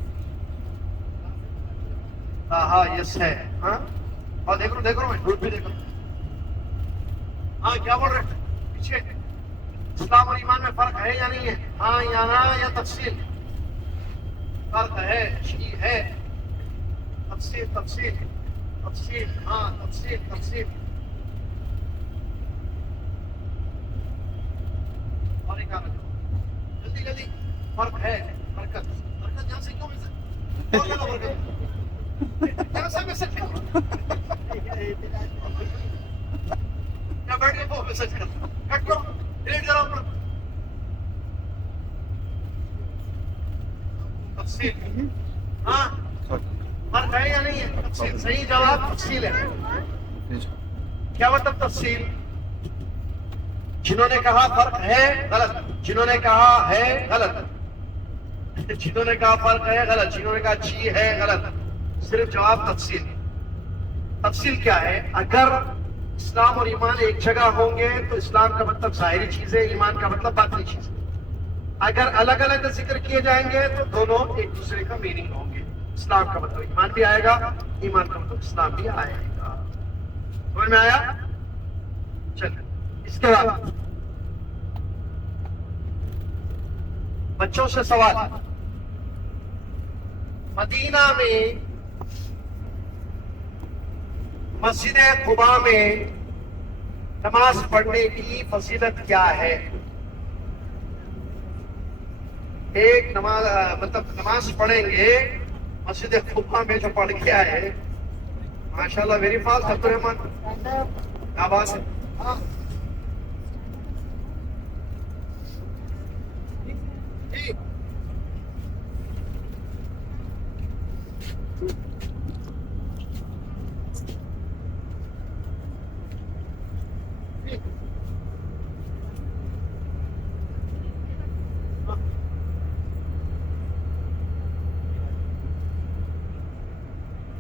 ہاں یس ہے. ہاں اور دیکھ رہا ہوں میں جھوٹ بھی دیکھ رہا ہوں. ہاں کیا بول رہے پیچھے؟ اسلام اور ایمان میں فرق ہے یا نہیں ہے؟ ہاں یا نا یا تفصیل؟ فرق ہے شی ہے. تفصیل تفصیل تفصیل ہاں تفصیل تفصیل. اور ایک آنا جلدی فرق ہے. برکت یہاں سے کیوں مل سکتی؟ یہاں سے میسج کیا بیٹھ کے وہ میسج کرتا کٹ کرو ڈیلیٹ کرو اپنا. تفصیل ہاں فرق ہے یا نہیں ہے؟ تفصیل صحیح جواب تفصیل ہے. کیا مطلب تفصیل؟ جنہوں نے کہا فرق ہے غلط. جنہوں نے کہا ہے غلط. جنہوں نے کہا فرق ہے غلط. جنہوں نے کہا جی ہے غلط. صرف جواب تفصیل. تفصیل کیا ہے؟ اگر اسلام اور ایمان ایک جگہ ہوں گے تو اسلام کا مطلب ظاہری چیز ہے, ایمان کا مطلب باطنی چیز ہے. اگر الگ الگ ذکر کیے جائیں گے تو دونوں ایک دوسرے کا میننگ ہوں گے. اسلام کا مطلب ایمان بھی آئے گا, ایمان کا مطلب اسلام بھی آئے گا. سمجھ میں آیا؟ چلیے اس کے بعد بچوں سے سوال. مدینہ میں مسجد قباء میں نماز پڑھنے کی فضیلت کیا ہے؟ ایک نماز مطلب نماز پڑھیں گے مسجد قباء میں جو پڑھ کے آئے, ماشاءاللہ ویری فاسٹ عبد الرحمان, کیا بات ہے.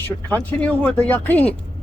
should continue with the yaqeen.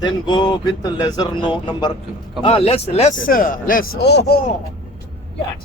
then go with the lesser no number. Come on. less. Oh, yes.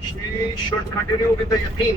She should continue with the yaqeen.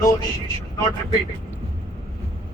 No, she should not repeat.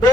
2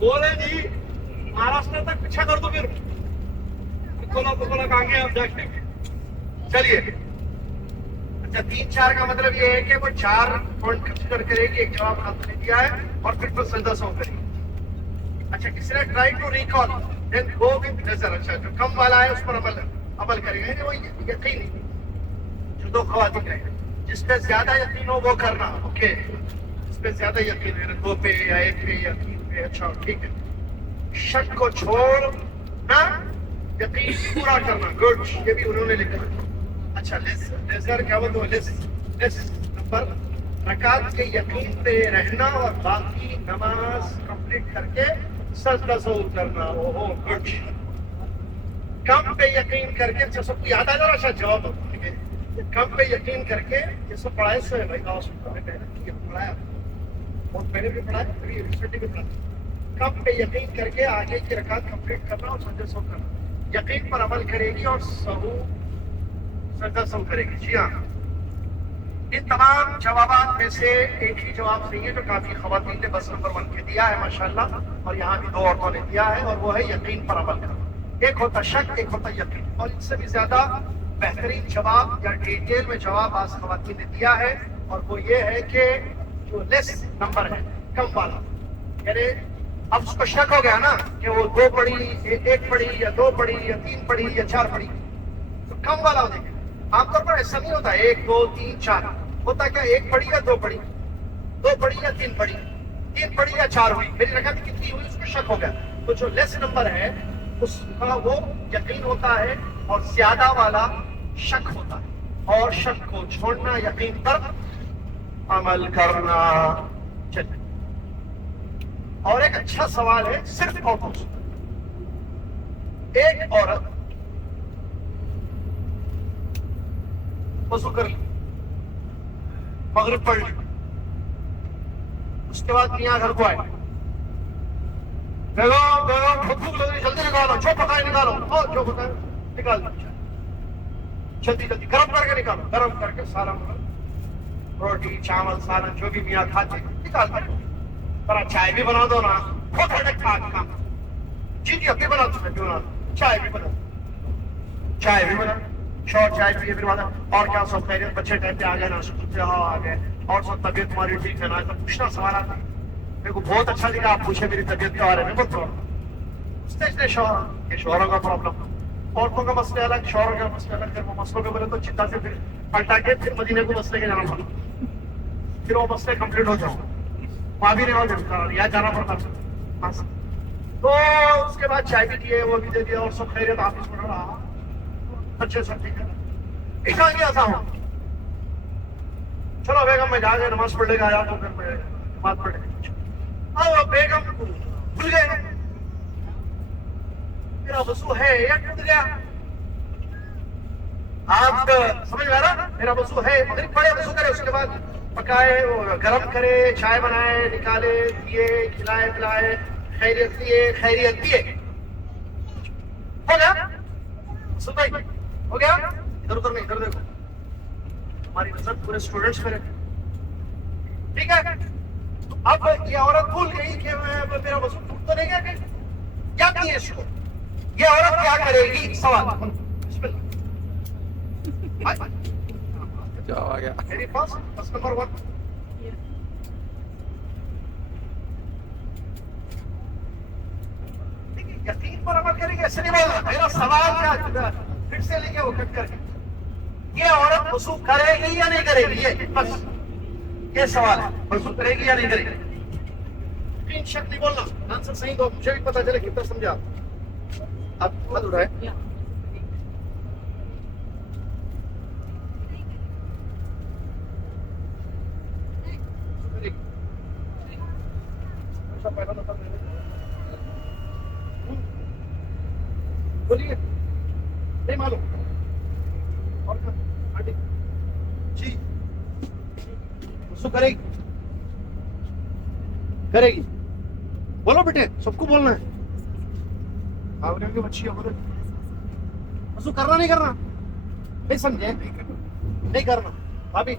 بولے جی مہاراشٹر تک پیچھا کر دو پھر کہاں گے آپ جا کے. چلیے اچھا 3-4 کا مطلب یہ ہے کہ وہ 4 پوائنٹ کنسیڈر کرے گی, ایک جواب آپ نے دیا ہے اور پھر سجدہ سو کرے گی. اچھا کسی نے try to recall then go with نظر. اچھا جو کم والا ہے اس پر عمل کرے گا, وہ یقین جو 2 خواتین رہے جس پہ زیادہ یقین ہو وہ کرنا. اوکے جس پہ زیادہ یقین ہے 2 پہ یا 1 پہ یا 3 پہ. اچھا ٹھیک ہے, شک کو چھوڑنا یقین پورا کرنا. گڈ, یہ بھی انہوں نے لکھا. اچھا لیزر کیا بولتے ہیں, لیس نمبر رکعت کے یقین پہ رہنا اور باقی نماز کمپلیٹ کر کے سجدہ سہو کرنا. اوہو گڈ. کم پہ یقین کر کے سب کو یاد آ جا رہا. اچھا جواب کم پہ یقین کر کے یہ سب پڑھائے سو ہے بھائی پڑھایا بہت پہلے بھی پڑھایا ابھی ریسنٹلی بھی پڑھایا. کم پہ یقین کر کے آگے کی رکعت کمپلیٹ کرنا اور سجدہ سہو کرنا. یقین پر عمل کرے گی اور سجدہ سہو کرے گی. جی ہاں, ان تمام جوابات میں سے ایک ہی جواب صحیح ہے جو کافی خواتین نے بس نمبر 1 کے دیا ہے ماشاءاللہ, اور یہاں بھی 2 عورتوں نے دیا ہے, اور وہ ہے یقین پر عمل کرنا. ایک ہوتا شک, ایک ہوتا یقین. اور ان سے بھی زیادہ بہترین جواب یا ڈیٹیل میں جواب بعض خواتین نے دیا ہے, اور وہ یہ ہے کہ جو لیس نمبر ہے کم والا, یعنی اب اس کو شک ہو گیا نا کہ وہ 2 پڑھی, 1 پڑھی یا 2 پڑھی یا 3 پڑھی یا 4 پڑھی, تو کم والا ہو دیکھیں. عام طور پر ایسا نہیں ہوتا 1 2 3 4, ہوتا کیا 1 پڑھی یا 2 پڑھی, 2 پڑھی یا 3 پڑھی, 3 پڑھی یا 4 ہوئی, میری رکعت کتنی ہوئی اس کو شک ہو گیا. تو جو لیس نمبر ہے اس کا وہ یقین ہوتا ہے اور زیادہ والا شک ہوتا ہے. اور شک کو چھوڑنا, یقین پر عمل کرنا. چلیے اور ایک اچھا سوال ہے صرف عورتوں سے. ایک عورت وضو کر لی, مغرب پڑھ لی, اس کے بعد میاں گھر کو آئے, بھوک لگ رہی, جلدی نکالو, جو پکائے نکالو, اور جو پکائے نکال دو, جلدی جلدی گرم کر کے نکالو, گرم کر کے سارا روٹی چاول سارا جو بھی میاں کھاتے نکال کر, ذرا چائے بھی بنا دو نا, خود ہٹک کھا کے کام. جی جی ابھی بنا دو, ابھی بنا دو, چائے بھی بنا, چائے بھی بنا, شور چائے پیے پھر بنا. اور کیا سب خیریت, بچے ٹائم پہ آ گئے نا, اسکول سے آ گئے, اور سب طبیعت تمہاری ٹھیک ہے نا, تو پوچھنا سوالات نہیں. میرے کو بہت اچھا لگا آپ پوچھے میری طبیعت کے بارے میں. بہت شوہر, یہ شوہروں کا پرابلم, عورتوں کا مسئلہ الگ, شوہروں کا مسئلہ الگ. وہ مسئلوں کے بولے تو چنتا سے پھر پلٹا کے پھر مدینے کو مسئلے کے جانا پڑا, پھر وہ مسئلے کمپلیٹ ہو جاؤ, وہاں بھی نہیں ہو جاتا, یا جانا پڑتا. تو اس کے بعد چائے بھی دیے, وہ بھی دے دیا, اور سب خیریت آفس میں رہا, اچھے سب ٹھیک ہے. اتنا کیا تھا ہوں, چلو بیگم میں جا کے نماز پڑھ لے گا, یا تو پھر میں نماز پڑھ لے گا. بیگم بھول گئے میرا وضو ہے یا ٹوٹ گیا. آپ سمجھ میں آ رہا, میرا وضو ہے, مغرب پڑھے, وضو کرے, اس کے بعد پکائے, گرم کرے, چائے بنائے, نکالے, دیے, کھلائے پلائے, خیریت دیے, خیریت دیے, ہو گیا. سن بھائی ہو گیا. ادھر ادھر نہیں, ادھر دیکھو, ہماری نظر پورے اسٹوڈنٹس پہ رہے, ٹھیک ہے. اب یہ عورت بھول گئی کہ میرا وضو ٹوٹ تو نہیں گیا, کیا کیے اس کو, یہ عورت کیا کرے گی. سوال جواب آ گیا. میرے پاس بس نمبر 1 یقین پر عمل کریں گے, ایسے نہیں بولنا. میرا سوال کیا پھر سے لے کے وہ کٹ کر کے, یہ عورت وضو کرے گی یا نہیں کرے گی, یہ بس یہ سوال ہے, وضو کرے گی یا نہیں کرے گی. تین شک نہیں بولنا, آنسر صحیح دو, مجھے بھی پتا چلے کتنا سمجھا. آپ ہاتھ اٹھائے. بولیے, نہیں معلوم. اور جی وضو کرے گی, کرے گی, بولو بیٹے, سب کو بولنا ہے. بچی وضو کرنا نہیں کرنا, نہیں سمجھے, نہیں کرنا. بھابھی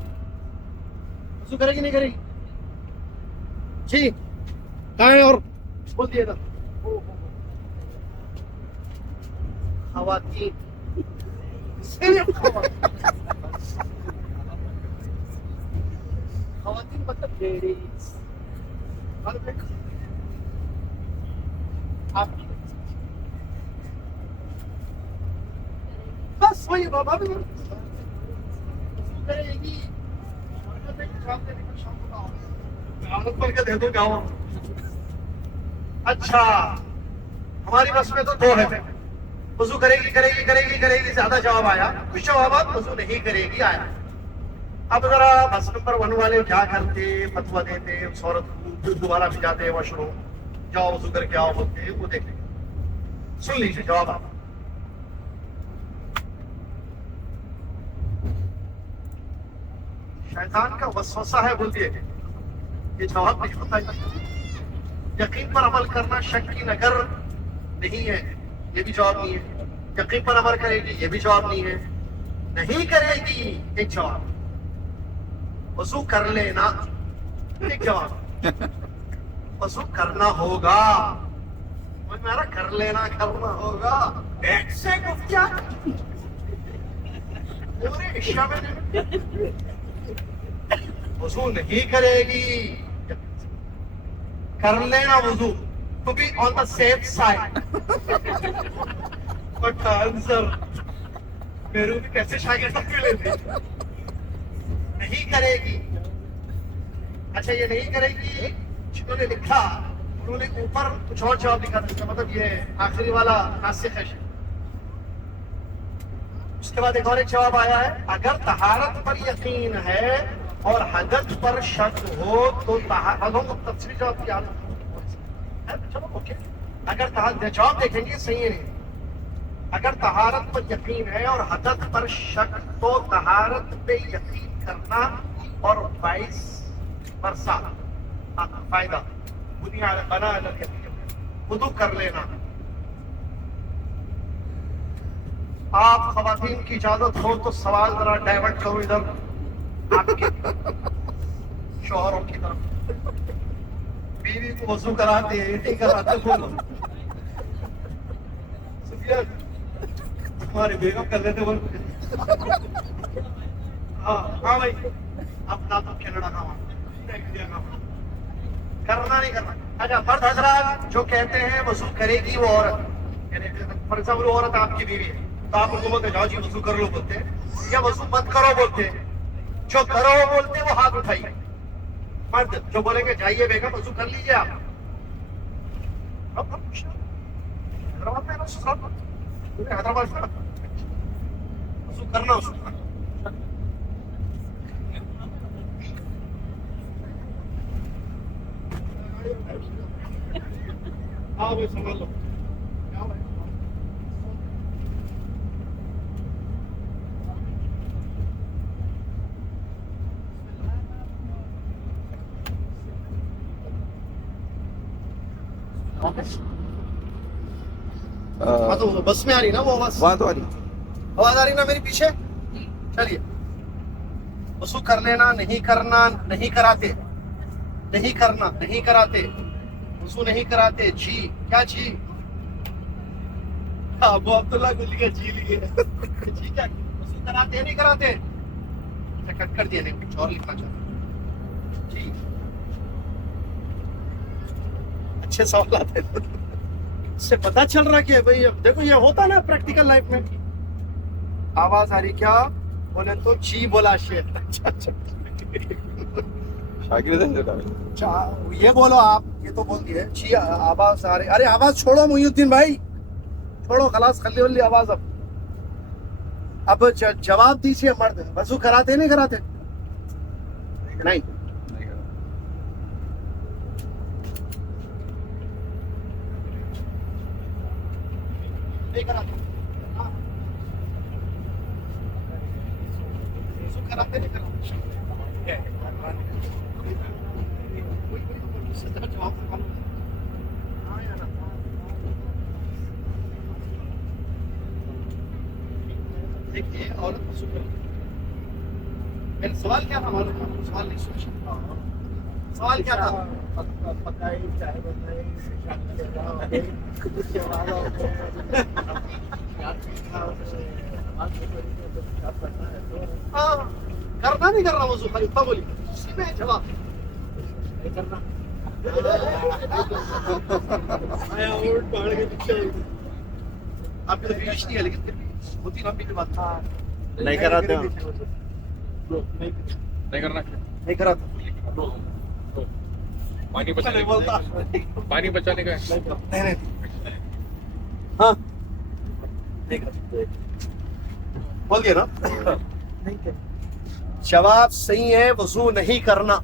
وضو کرے گی نہیں کرے گی, جی کہاں ہے, اور بولیے نا خواتین صرف خواتین مطلب لیڈیز آپ کی بس وہی بابا بھی کرے گی پر کے دے دو گاؤں. اچھا ہماری بس میں تو دو ہے وضو کرے گی کرے گی کرے گی کرے گی زیادہ جواب آیا. کچھ جوابات وضو نہیں کرے گی آیا. اب ذرا بس نمبر 1 والے کیا کرتے فتوا دیتے اس عورت کو دوبارہ بھی جاتے واش روم جاؤ وضو کر کے آؤ بولتے وہ دیکھیں سن لیجیے جواب آپ. شیطان کا وسوسہ ہے بولتی ہے یہ جواب نہیں ہوتا ہے. یقین پر عمل کرنا شک کی نگر نہیں ہے یہ بھی جواب نہیں ہے. یقین پر عمل کرے گی یہ بھی جواب نہیں ہے. نہیں کرے گی ایک جواب. وضو کر لینا ایک جواب. وضو کرنا ہوگا میرا کر لینا کرنا ہوگا. ایک سے کیا پورے عشاء میں وضو نہیں کرے گی کر لینا وضو to be on the safe side. But answer میرے بھی کیسے شاگرد کے لیتے نہیں کرے گی. اچھا یہ نہیں کرے گی جنہوں نے لکھا انہوں نے اوپر کچھ اور جواب لکھا تھا مطلب یہ آخری والا ناسخ ہے. اس کے بعد ایک اور ایک جواب آیا ہے اگر طہارت پر یقین ہے اور حدث پر شک ہو تو تفصیلی جواب کی عادت چلو اوکے. اگر جواب دیکھیں گے صحیح ہے نہیں. اگر طہارت پر یقین ہے اور حدث پر شک تو طہارت پہ یقین کرنا اور وائس ورثہ فائدہ بنا وضو کر لینا. آپ خواتین کی اجازت ہو تو سوال ذرا ڈائیورٹ کرو ادھر آپ کے شوہروں کی طرف. بیوی کو وضو کراتے نہیں کراتے بولو تمہاری بیگم کر لیتے بول. ہاں بھائی اپنا تو کینیڈا کا کرنا نہیں کرنا. اچھا مرد حضرات جو کہتے ہیں وضو کرے گی وہ عورت فار ایگزامپل وہ عورت آپ کی بیوی ہے تو آپ ان کو بولتے جاؤ جی وضو کر لو بولتے یا وضو مت کرو بولتے. جو کرو بولتے وہ ہاتھ اٹھائیے. مرد جو بولیں گے جائیے بیگم وضو کر لیجیے آپ حیدرآباد میں حیدرآباد وضو کرنا اس کو ہاں بھائی سمجھ لو بس میں آ رہی نا وہ آواز بات والی آواز آ رہی نا میری پیچھے. چلیے وضو کر لینا نہیں کرنا نہیں کراتے نہیں کرنا نہیں کراتے وضو نہیں کراتے. جی کیا جی ابو عبداللہ کو لکھا جی لیے جی کیا وضو کراتے نہیں کراتے. اچھا کٹ کر دیا نہیں کچھ اور لکھنا چاہتا جی. اچھے سوالات ہیں اس سے پتا چل رہا کہ بھائی اب دیکھو یہ ہوتا نا پریکٹیکل لائف میں. آواز آ رہی کیا بولے تو جی بولا شیخ. اچھا شاگرد ہے یہ بولو آپ یہ تو بول دیے جی آواز آ رہی. ارے آواز چھوڑو محی الدین بھائی چھوڑو خلاص خلی ولی آواز. اب جواب دیجیے مرد وضو کراتے نہیں کراتے نہیں نہیں کراتے وضو کراتے نہیں کراتے. دیکھیے عورت وضو کرتی میرا سوال کیا تھا معلوم سوال نہیں سوچا. سوال کیا تھا ہاں کرنا نہیں کرنا وضو خالی اتنا بولی اسی میں جواب آپ کی تو فیوش نہیں ہے لیکن پھر بھی ہوتی نا کی بات نہیں کراتے ہو نہیں کرنا نہیں کراتا پانی بچانے بولتا پانی بچانے کا ہے. نہیں ہاں بول دیا نا جواب صحیح ہے وضو نہیں کرنا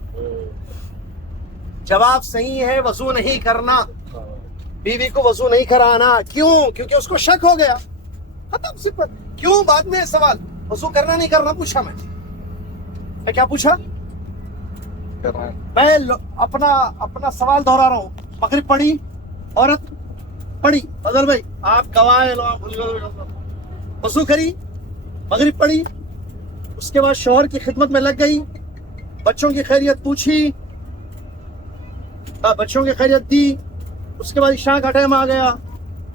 جواب صحیح ہے وضو نہیں کرنا بیوی کو وضو نہیں کرانا کیوں کیونکہ اس کو شک ہو گیا ختم سمپل کیوں بعد میں سوال وضو کرنا نہیں کرنا پوچھا میں کیا پوچھا کرنا ہے. میں اپنا سوال دہرا رہا ہوں مغرب پڑھی عورت پڑھی فضل بھائی آپ گواہ وضو کری مغرب پڑھی اس کے بعد شوہر کی خدمت میں لگ گئی بچوں کی خیریت پوچھی بچوں کی خیریت دی اس کے بعد عشاء کا ٹائم آ گیا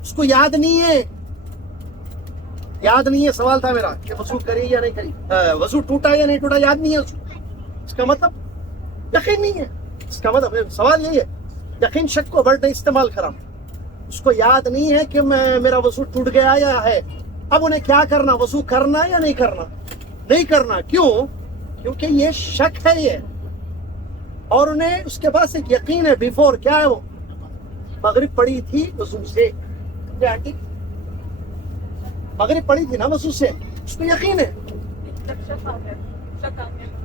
اس کو یاد نہیں ہے سوال تھا میرا کہ وضو کری یا نہیں کری وضو ٹوٹا یا نہیں ٹوٹا یاد نہیں ہے اس کا مطلب یقین نہیں ہے اس کا مطلب سوال یہی ہے یقین شک کو ورڈ نہیں استعمال کرا اس کو یاد نہیں ہے کہ میرا وضو ٹوٹ گیا یا ہے اب انہیں کیا کرنا وضو کرنا یا نہیں کرنا نہیں کرنا کیوں کیونکہ یہ شک ہے یہ اور انہیں اس کے پاس ایک یقین ہے بیفور کیا ہے وہ مغرب پڑھی تھی وضو سے مغرب پڑھی تھی نا وضو سے اس کو یقین ہے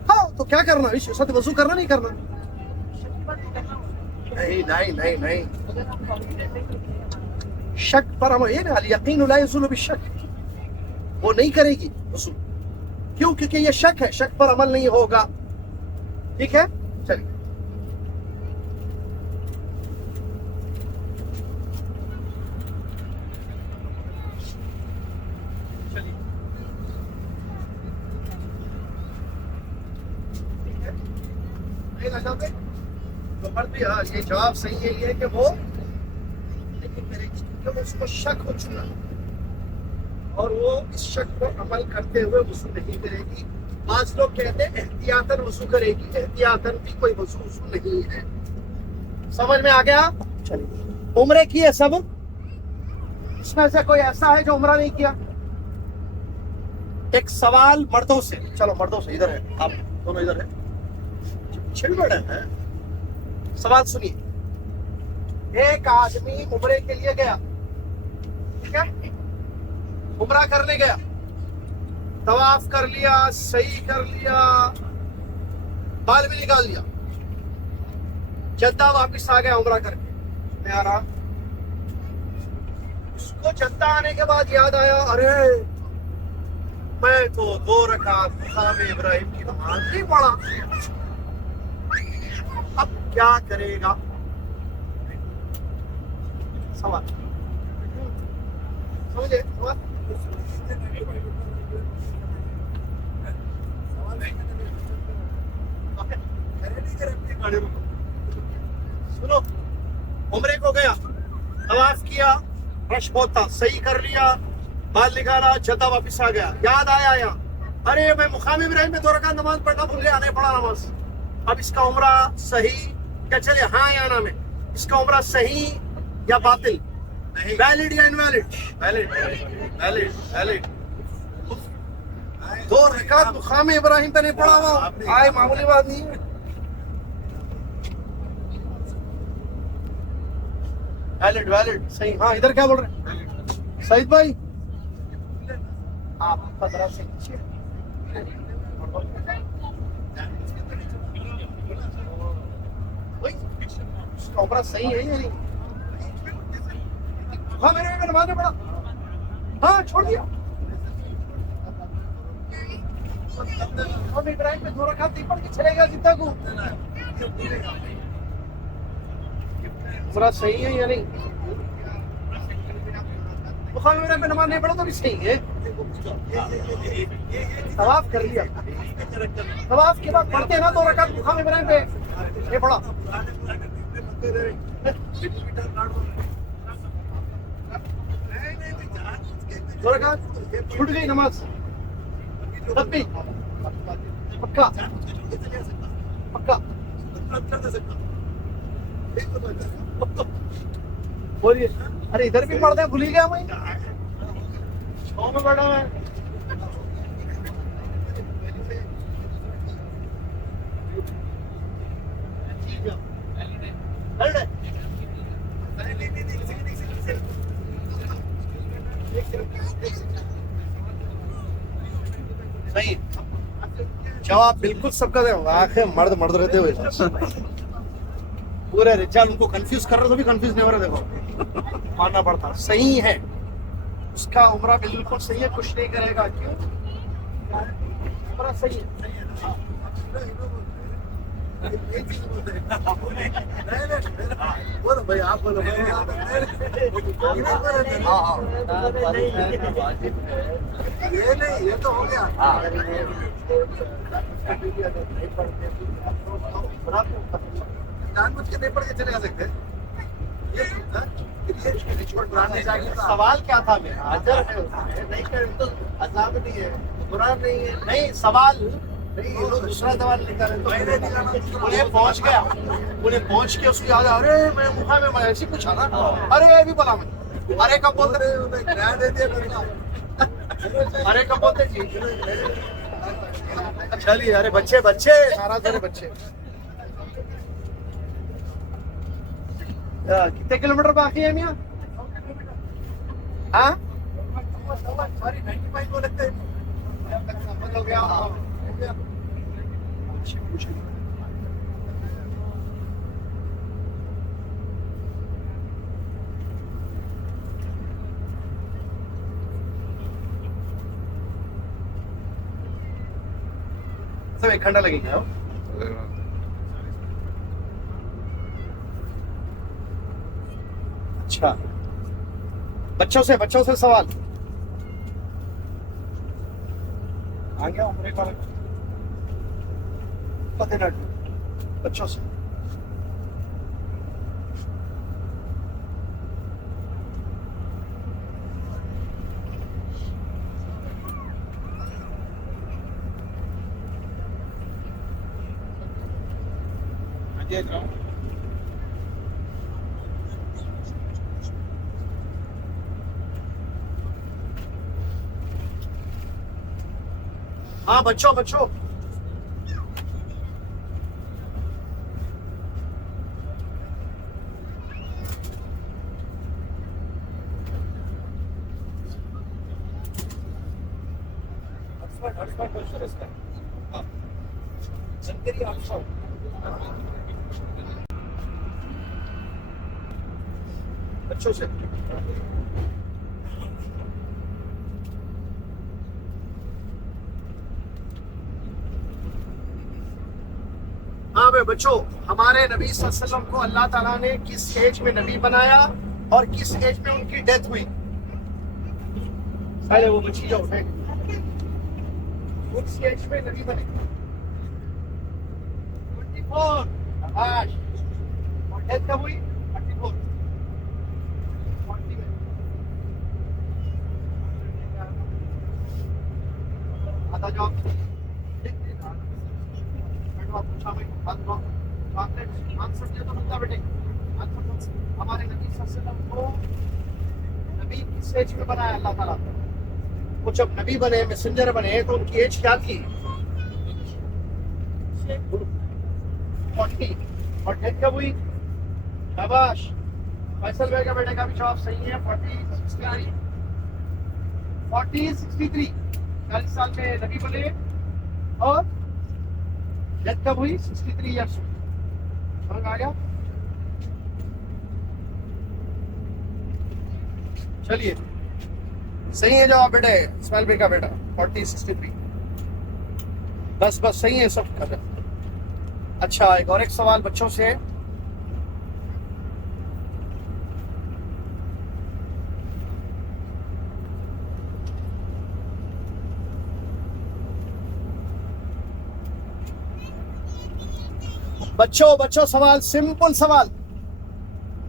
ہاں تو کیا کرنا اس ساتھ وضو کرنا نہیں کرنا نہیں شک پر ہم یہ نا یقین لا یزول بالشک وہ نہیں کرے گی وضو کیوں کیونکہ یہ شک ہے شک پر عمل نہیں ہوگا ٹھیک ہے چلیے یہ جواب صحیح یہی ہے کہ وہ لیکن میرے کیونکہ اس کو شک ہو چکا اور وہ اس شک کو عمل کرتے ہوئے وضو نہیں کرے گی بعض لوگ کہتے ہیں احتیاطاً وضو کرے گی احتیاطاً بھی کوئی وضو نہیں ہے سمجھ میں آ گیا چلیے عمرے کی ہے سب اس میں سے کوئی ایسا ہے جو عمرہ نہیں کیا ایک سوال مردوں سے چلو مردوں سے ادھر ہے آپ دونوں ادھر ہے چھڑ بڑا ہے سوال سنیے ایک آدمی عمرے کے لیے گیا ٹھیک ہے عمرہ کرنے گیا طواف کر لیا صحیح کر لیا بال بھی نکال لیا جدہ واپس آ گیا عمرہ کر کے میں آ رہا اس کو جدہ آنے کے بعد یاد آیا ارے میں تو 2 رکعت مقام ابراہیم کی نماز نہیں پڑھا اب کیا کرے گا سوال سمجھے سوال سنو عمرے کو گیا طواف کیا رش بہت تھا صحیح کر لیا بال نکالا جدہ واپس آ گیا یاد آیا یہاں ارے میں مقام ابراہیم میں 2 رکعت نماز پڑھنا بھول گیا نہیں پڑھا نماز اب اس کا عمرہ صحیح کیا چلے ہاں یا نہ میں اس کا عمرہ صحیح یا باطل ویلڈ یا انویلڈ ویلڈ 2 رکعت مقام ابراہیم پہ نہیں پڑھا ہوا آئے معمولی بات نہیں ہے ویلڈ صحیح ہاں ادھر کیا بول رہے ہیں سعید بھائی آپ 15 سے نیچے عمرہ صحیح ہے یا نہیں ہاں میرے میں نماز نہیں پڑھا ہاں چھوڑ دیا ہم ابراہیم پہ 2 رکعت نہیں پڑھ کے چلے گیا جدہ کو عمرہ صحیح ہے یا نہیں مقام ابراہیم پہ نماز نہیں پڑھا تو بھی صحیح ہے طواف کر لیا طواف کے بعد پڑھتے نا 2 رکعت مقام ابراہیم پہ نہیں پڑھا چھوٹ گئی نماز تب بھی پکا پکا بولیے. ارے ادھر بھی پڑھتے ہیں, بھول ہی گیا میں, چھو میں پڑھا ہوا ہے. صحیح جواب بالکل سب کا دے. آنکھیں مرد مرد رہتے ہوئے پورے رجال ان کو کنفیوز کر رہے تو بھی کنفیوز نہیں ہو رہے. دیکھو ماننا پڑتا صحیح ہے, اس کا عمرہ بالکل صحیح ہے, کچھ نہیں کرے گا. کیوں عمرہ صحیح ہے. بھائی آپ بولو یہ نہیں, یہ تو ہو گیا. جان بوجھ کے نہیں پڑھ کے چلے جا سکتے. سوال کیا تھا میرا؟ اجر ہے نہیں کرے تو عذاب نہیں ہے, برا نہیں ہے. نہیں سوال نہیں, وہ دوسرا سوال نکالے تو انہیں پہنچ گیا, انہیں پہنچ کے اس کو یاد, ارے میں مخا میں ایسے پوچھا نا, ارے یہ بھی بولا میں, ارے کب بولتے, ارے کب بولتے جی. چلیے ارے بچے بچے ناراض ارے بچے. کتنے کلو میٹر باقی ہے میاں؟ ہاں بدل گیا. سب ایک گھنٹہ لگے گا. اچھا بچوں سے سوال آ گیا. عمرے کا پتہ بچوں سے ہاں بچوں بچوں سے ہاں بھائی بچوں, ہمارے نبی صلی اللہ علیہ وسلم کو اللہ تعالیٰ نے کس ایج میں نبی بنایا اور کس ایج میں ان کی ڈیتھ ہوئی؟ پہلے وہ بچی جو اٹھے کس ایج میں نبی بنے؟ 24. اور ڈیتھ کب ہوئی؟ 34. آدھا جواب ہمارے نبی صلی اللہ علیہ وسلم کو نبی کس ایج میں بنایا اللہ تعالیٰ؟ وہ جب نبی بنے, میسنجر بنے, تو ان کی ایج کیا تھی؟ 40. اور ڈیتھ کب ہوئی؟ شاباش, فیصل بھائی کا بیٹے کا بھی جواب صحیح ہے. 63 40 سال میں نبی بنے اور ڈیتھ کب ہوئی؟ 63 ایئرس. سمجھ آ گیا؟ چلیے صحیح ہے جواب بیٹے, اسماعیل بھائی کا بیٹا 63. بس صحیح ہے سب کا. اچھا ایک اور ایک سوال بچوں سے. بچوں سوال, سمپل سوال.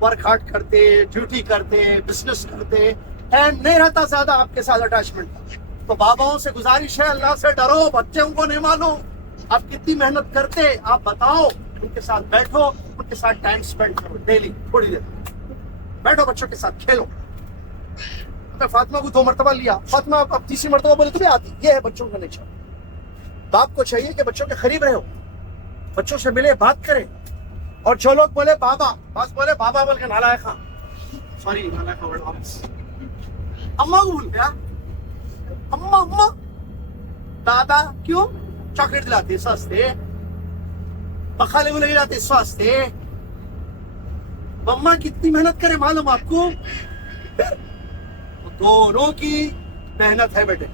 ورک ہارڈ کرتے, ڈیوٹی کرتے, بزنس کرتے, اینڈ نہیں رہتا زیادہ آپ کے ساتھ اٹیچمنٹ. تو باباؤں سے گزارش ہے, اللہ سے ڈرو, بچوں کو نہیں معلوم آپ کتنی محنت کرتے, آپ بتاؤ, ان کے ساتھ بیٹھو, ان کے ساتھ ٹائم سپینڈ کرو, ڈیلی تھوڑی دیر بیٹھو, بچوں کے ساتھ کھیلو. فاطمہ کو 2 مرتبہ لیا, فاطمہ اب تیسری مرتبہ بولے تو بھی آتی. یہ ہے بچوں کا نیچر. باپ کو چاہیے کہ بچوں کے قریب رہو, بچوں سے ملے, بات کرے. اور جو لوگ بولے بابا, بس بولے بابا بول کے نالائق خان, سوری نالائق ورڈ واپس, اماں کو بھول گیا, اماں اماں, دادا کیوں چاکلیٹ دلاتے سستے, بخالے کو لے جاتے سستے, مما کتنی محنت کرے معلوم آپ کو. دونوں کی محنت ہے بیٹے.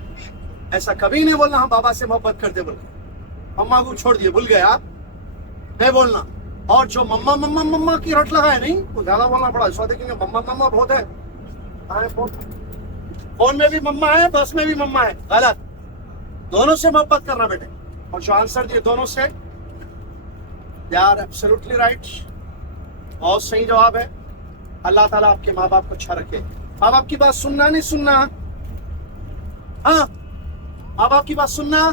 ایسا کبھی نہیں بولنا ہم بابا سے محبت کرتے بول کے, مما کو چھوڑ دیے بھول گئے آپ, نہیں بولنا. اور جو مما مما مما کی رٹ لگا ہے نہیں, وہ زیادہ بولنا پڑا. اس وقت دیکھیں گے مما مما بہت ہے, فون میں بھی مما ہے, بس میں بھی مما ہے, غلط. دونوں سے محبت کرنا بیٹے. اور جو آنسر دیے دونوں سے, دے آر ایبسولوٹلی رائٹ, بہت صحیح جواب ہے. اللہ تعالیٰ آپ کے ماں باپ کو اچھا رکھے. ماں باپ کی بات سننا نہیں سننا, ہاں ماں باپ کی بات سننا,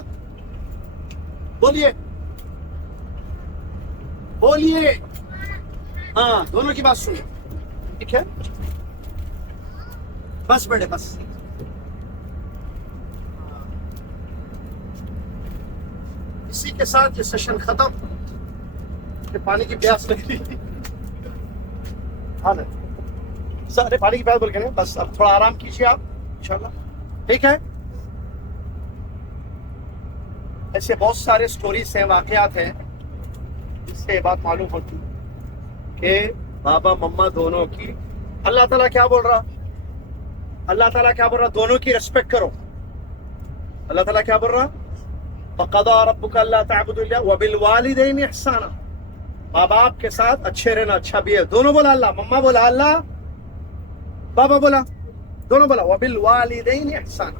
بولیے بولیے, ہاں دونوں کی بات سنیں, ٹھیک ہے. بس بیٹے بس. اسی کے ساتھ یہ سیشن ختم. کہ پانی کی پیاس لگ رہی, ہاں سارے پانی کی پیاس بول کے نہیں, بس اب تھوڑا آرام کیجیے آپ انشاءاللہ, ٹھیک ہے. ایسے بہت سارے سٹوریز ہیں, واقعات ہیں, جس سے یہ بات معلوم ہوتی کہ بابا مما دونوں کی, اللہ تعالیٰ کیا بول رہا, اللہ تعالیٰ کیا بول رہا, دونوں کی ریسپیکٹ کرو. اللہ تعالیٰ کیا بول رہا, وَقَضَىٰ رَبُّكَ أَلَّا تَعْبُدُوا إِلَّا وَبِالْوَالِدَيْنِ إِحْسَانًا. ماں باپ کے ساتھ اچھے رہنا, اچھا بھی ہے. دونوں بولا اللہ, مما بولا اللہ, بابا بولا, دونوں بولا وَبِالْوَالِدَيْنِ إِحْسَانًا.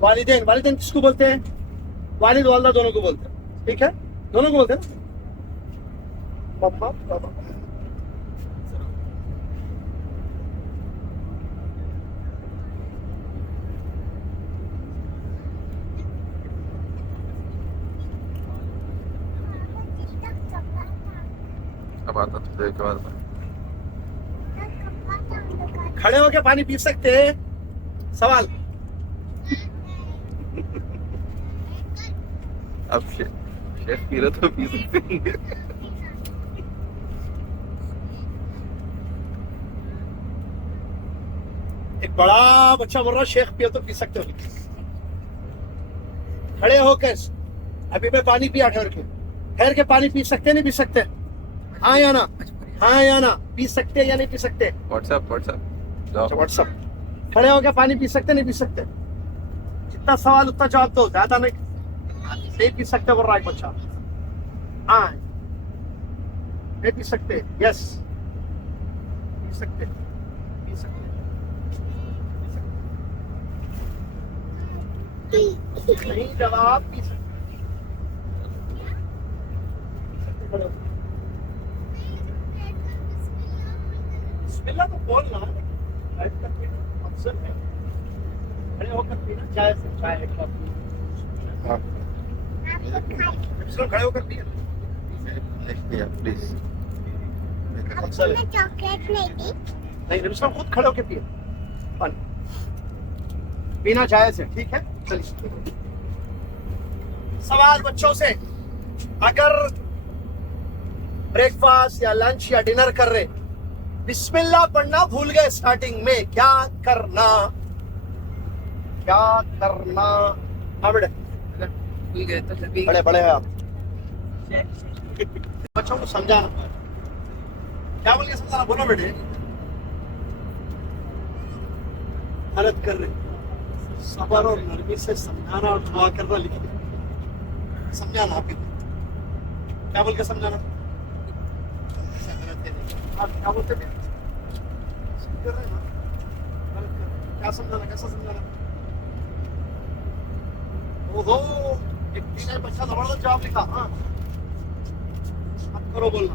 والدین, والدین کس کو بولتے ہیں, والد والدہ دونوں کو بولتے ہیں, ٹھیک ہے, دونوں کو بولتے ہیں نا, مما بابا. اب آتا تو دیکھ کے بعد میں کھڑے ہو کے پانی پی سکتے ہیں, سوال. اب شیخ پی رہے تو پی سکتے ہیں. ایک بڑا بچہ بول رہا شیخ پیے تو پی سکتے ہو, کھڑے ہو کر ابھی میں پانی پیا, ٹھہر کے پانی پی سکتے نہیں پی سکتے, ہاں یا نا, ہاں یا نا, پی سکتے یا نہیں پی سکتے, واٹس ایپ جاؤ, واٹس ایپ. کھڑے ہو کے پانی پی سکتے نہیں پی سکتے, جتنا سوال اتنا جواب دو, زیادہ نہیں پی سکتے بول رہا ایک بچہ, ہاں نہیں پی سکتے, یس پی سکتے, پی سکتے, نہیں جواب پی سکتے. بسم اللہ تو بولنا افضل ہے, کھڑے ہو کر پینا, چائے سے چائے کافی, کھڑے ہو کر پینا پلیز. افضل ہے. چاکلیٹ نہیں دی. نہیں نبی صاحب خود کھڑے ہو کے پیے, پانی پینا جائز ہے, ٹھیک ہے. چلیے سوال بچوں سے, اگر بریک فاسٹ یا لنچ یا ڈنر کر رہے, بسم اللہ پڑھنا بھول گئے اسٹارٹنگ میں, کیا کرنا, کیا کرنا. ہاں بیٹے بڑے بڑے ہیں آپ, بچوں کو سمجھانا, کیا بول کے سمجھانا, بولو بیٹے. غلط کر رہے, صبر اور نرمی سے سمجھانا اور دعا کرنا لکھے, سمجھانا. آپ کیا بول کے سمجھانا, آپ کیا بولتے تھے, کیا سمجھانا, کیسا سمجھانا. اوہو ایک بچہ زبردست جواب لکھا, ہاں اب کرو بولنا.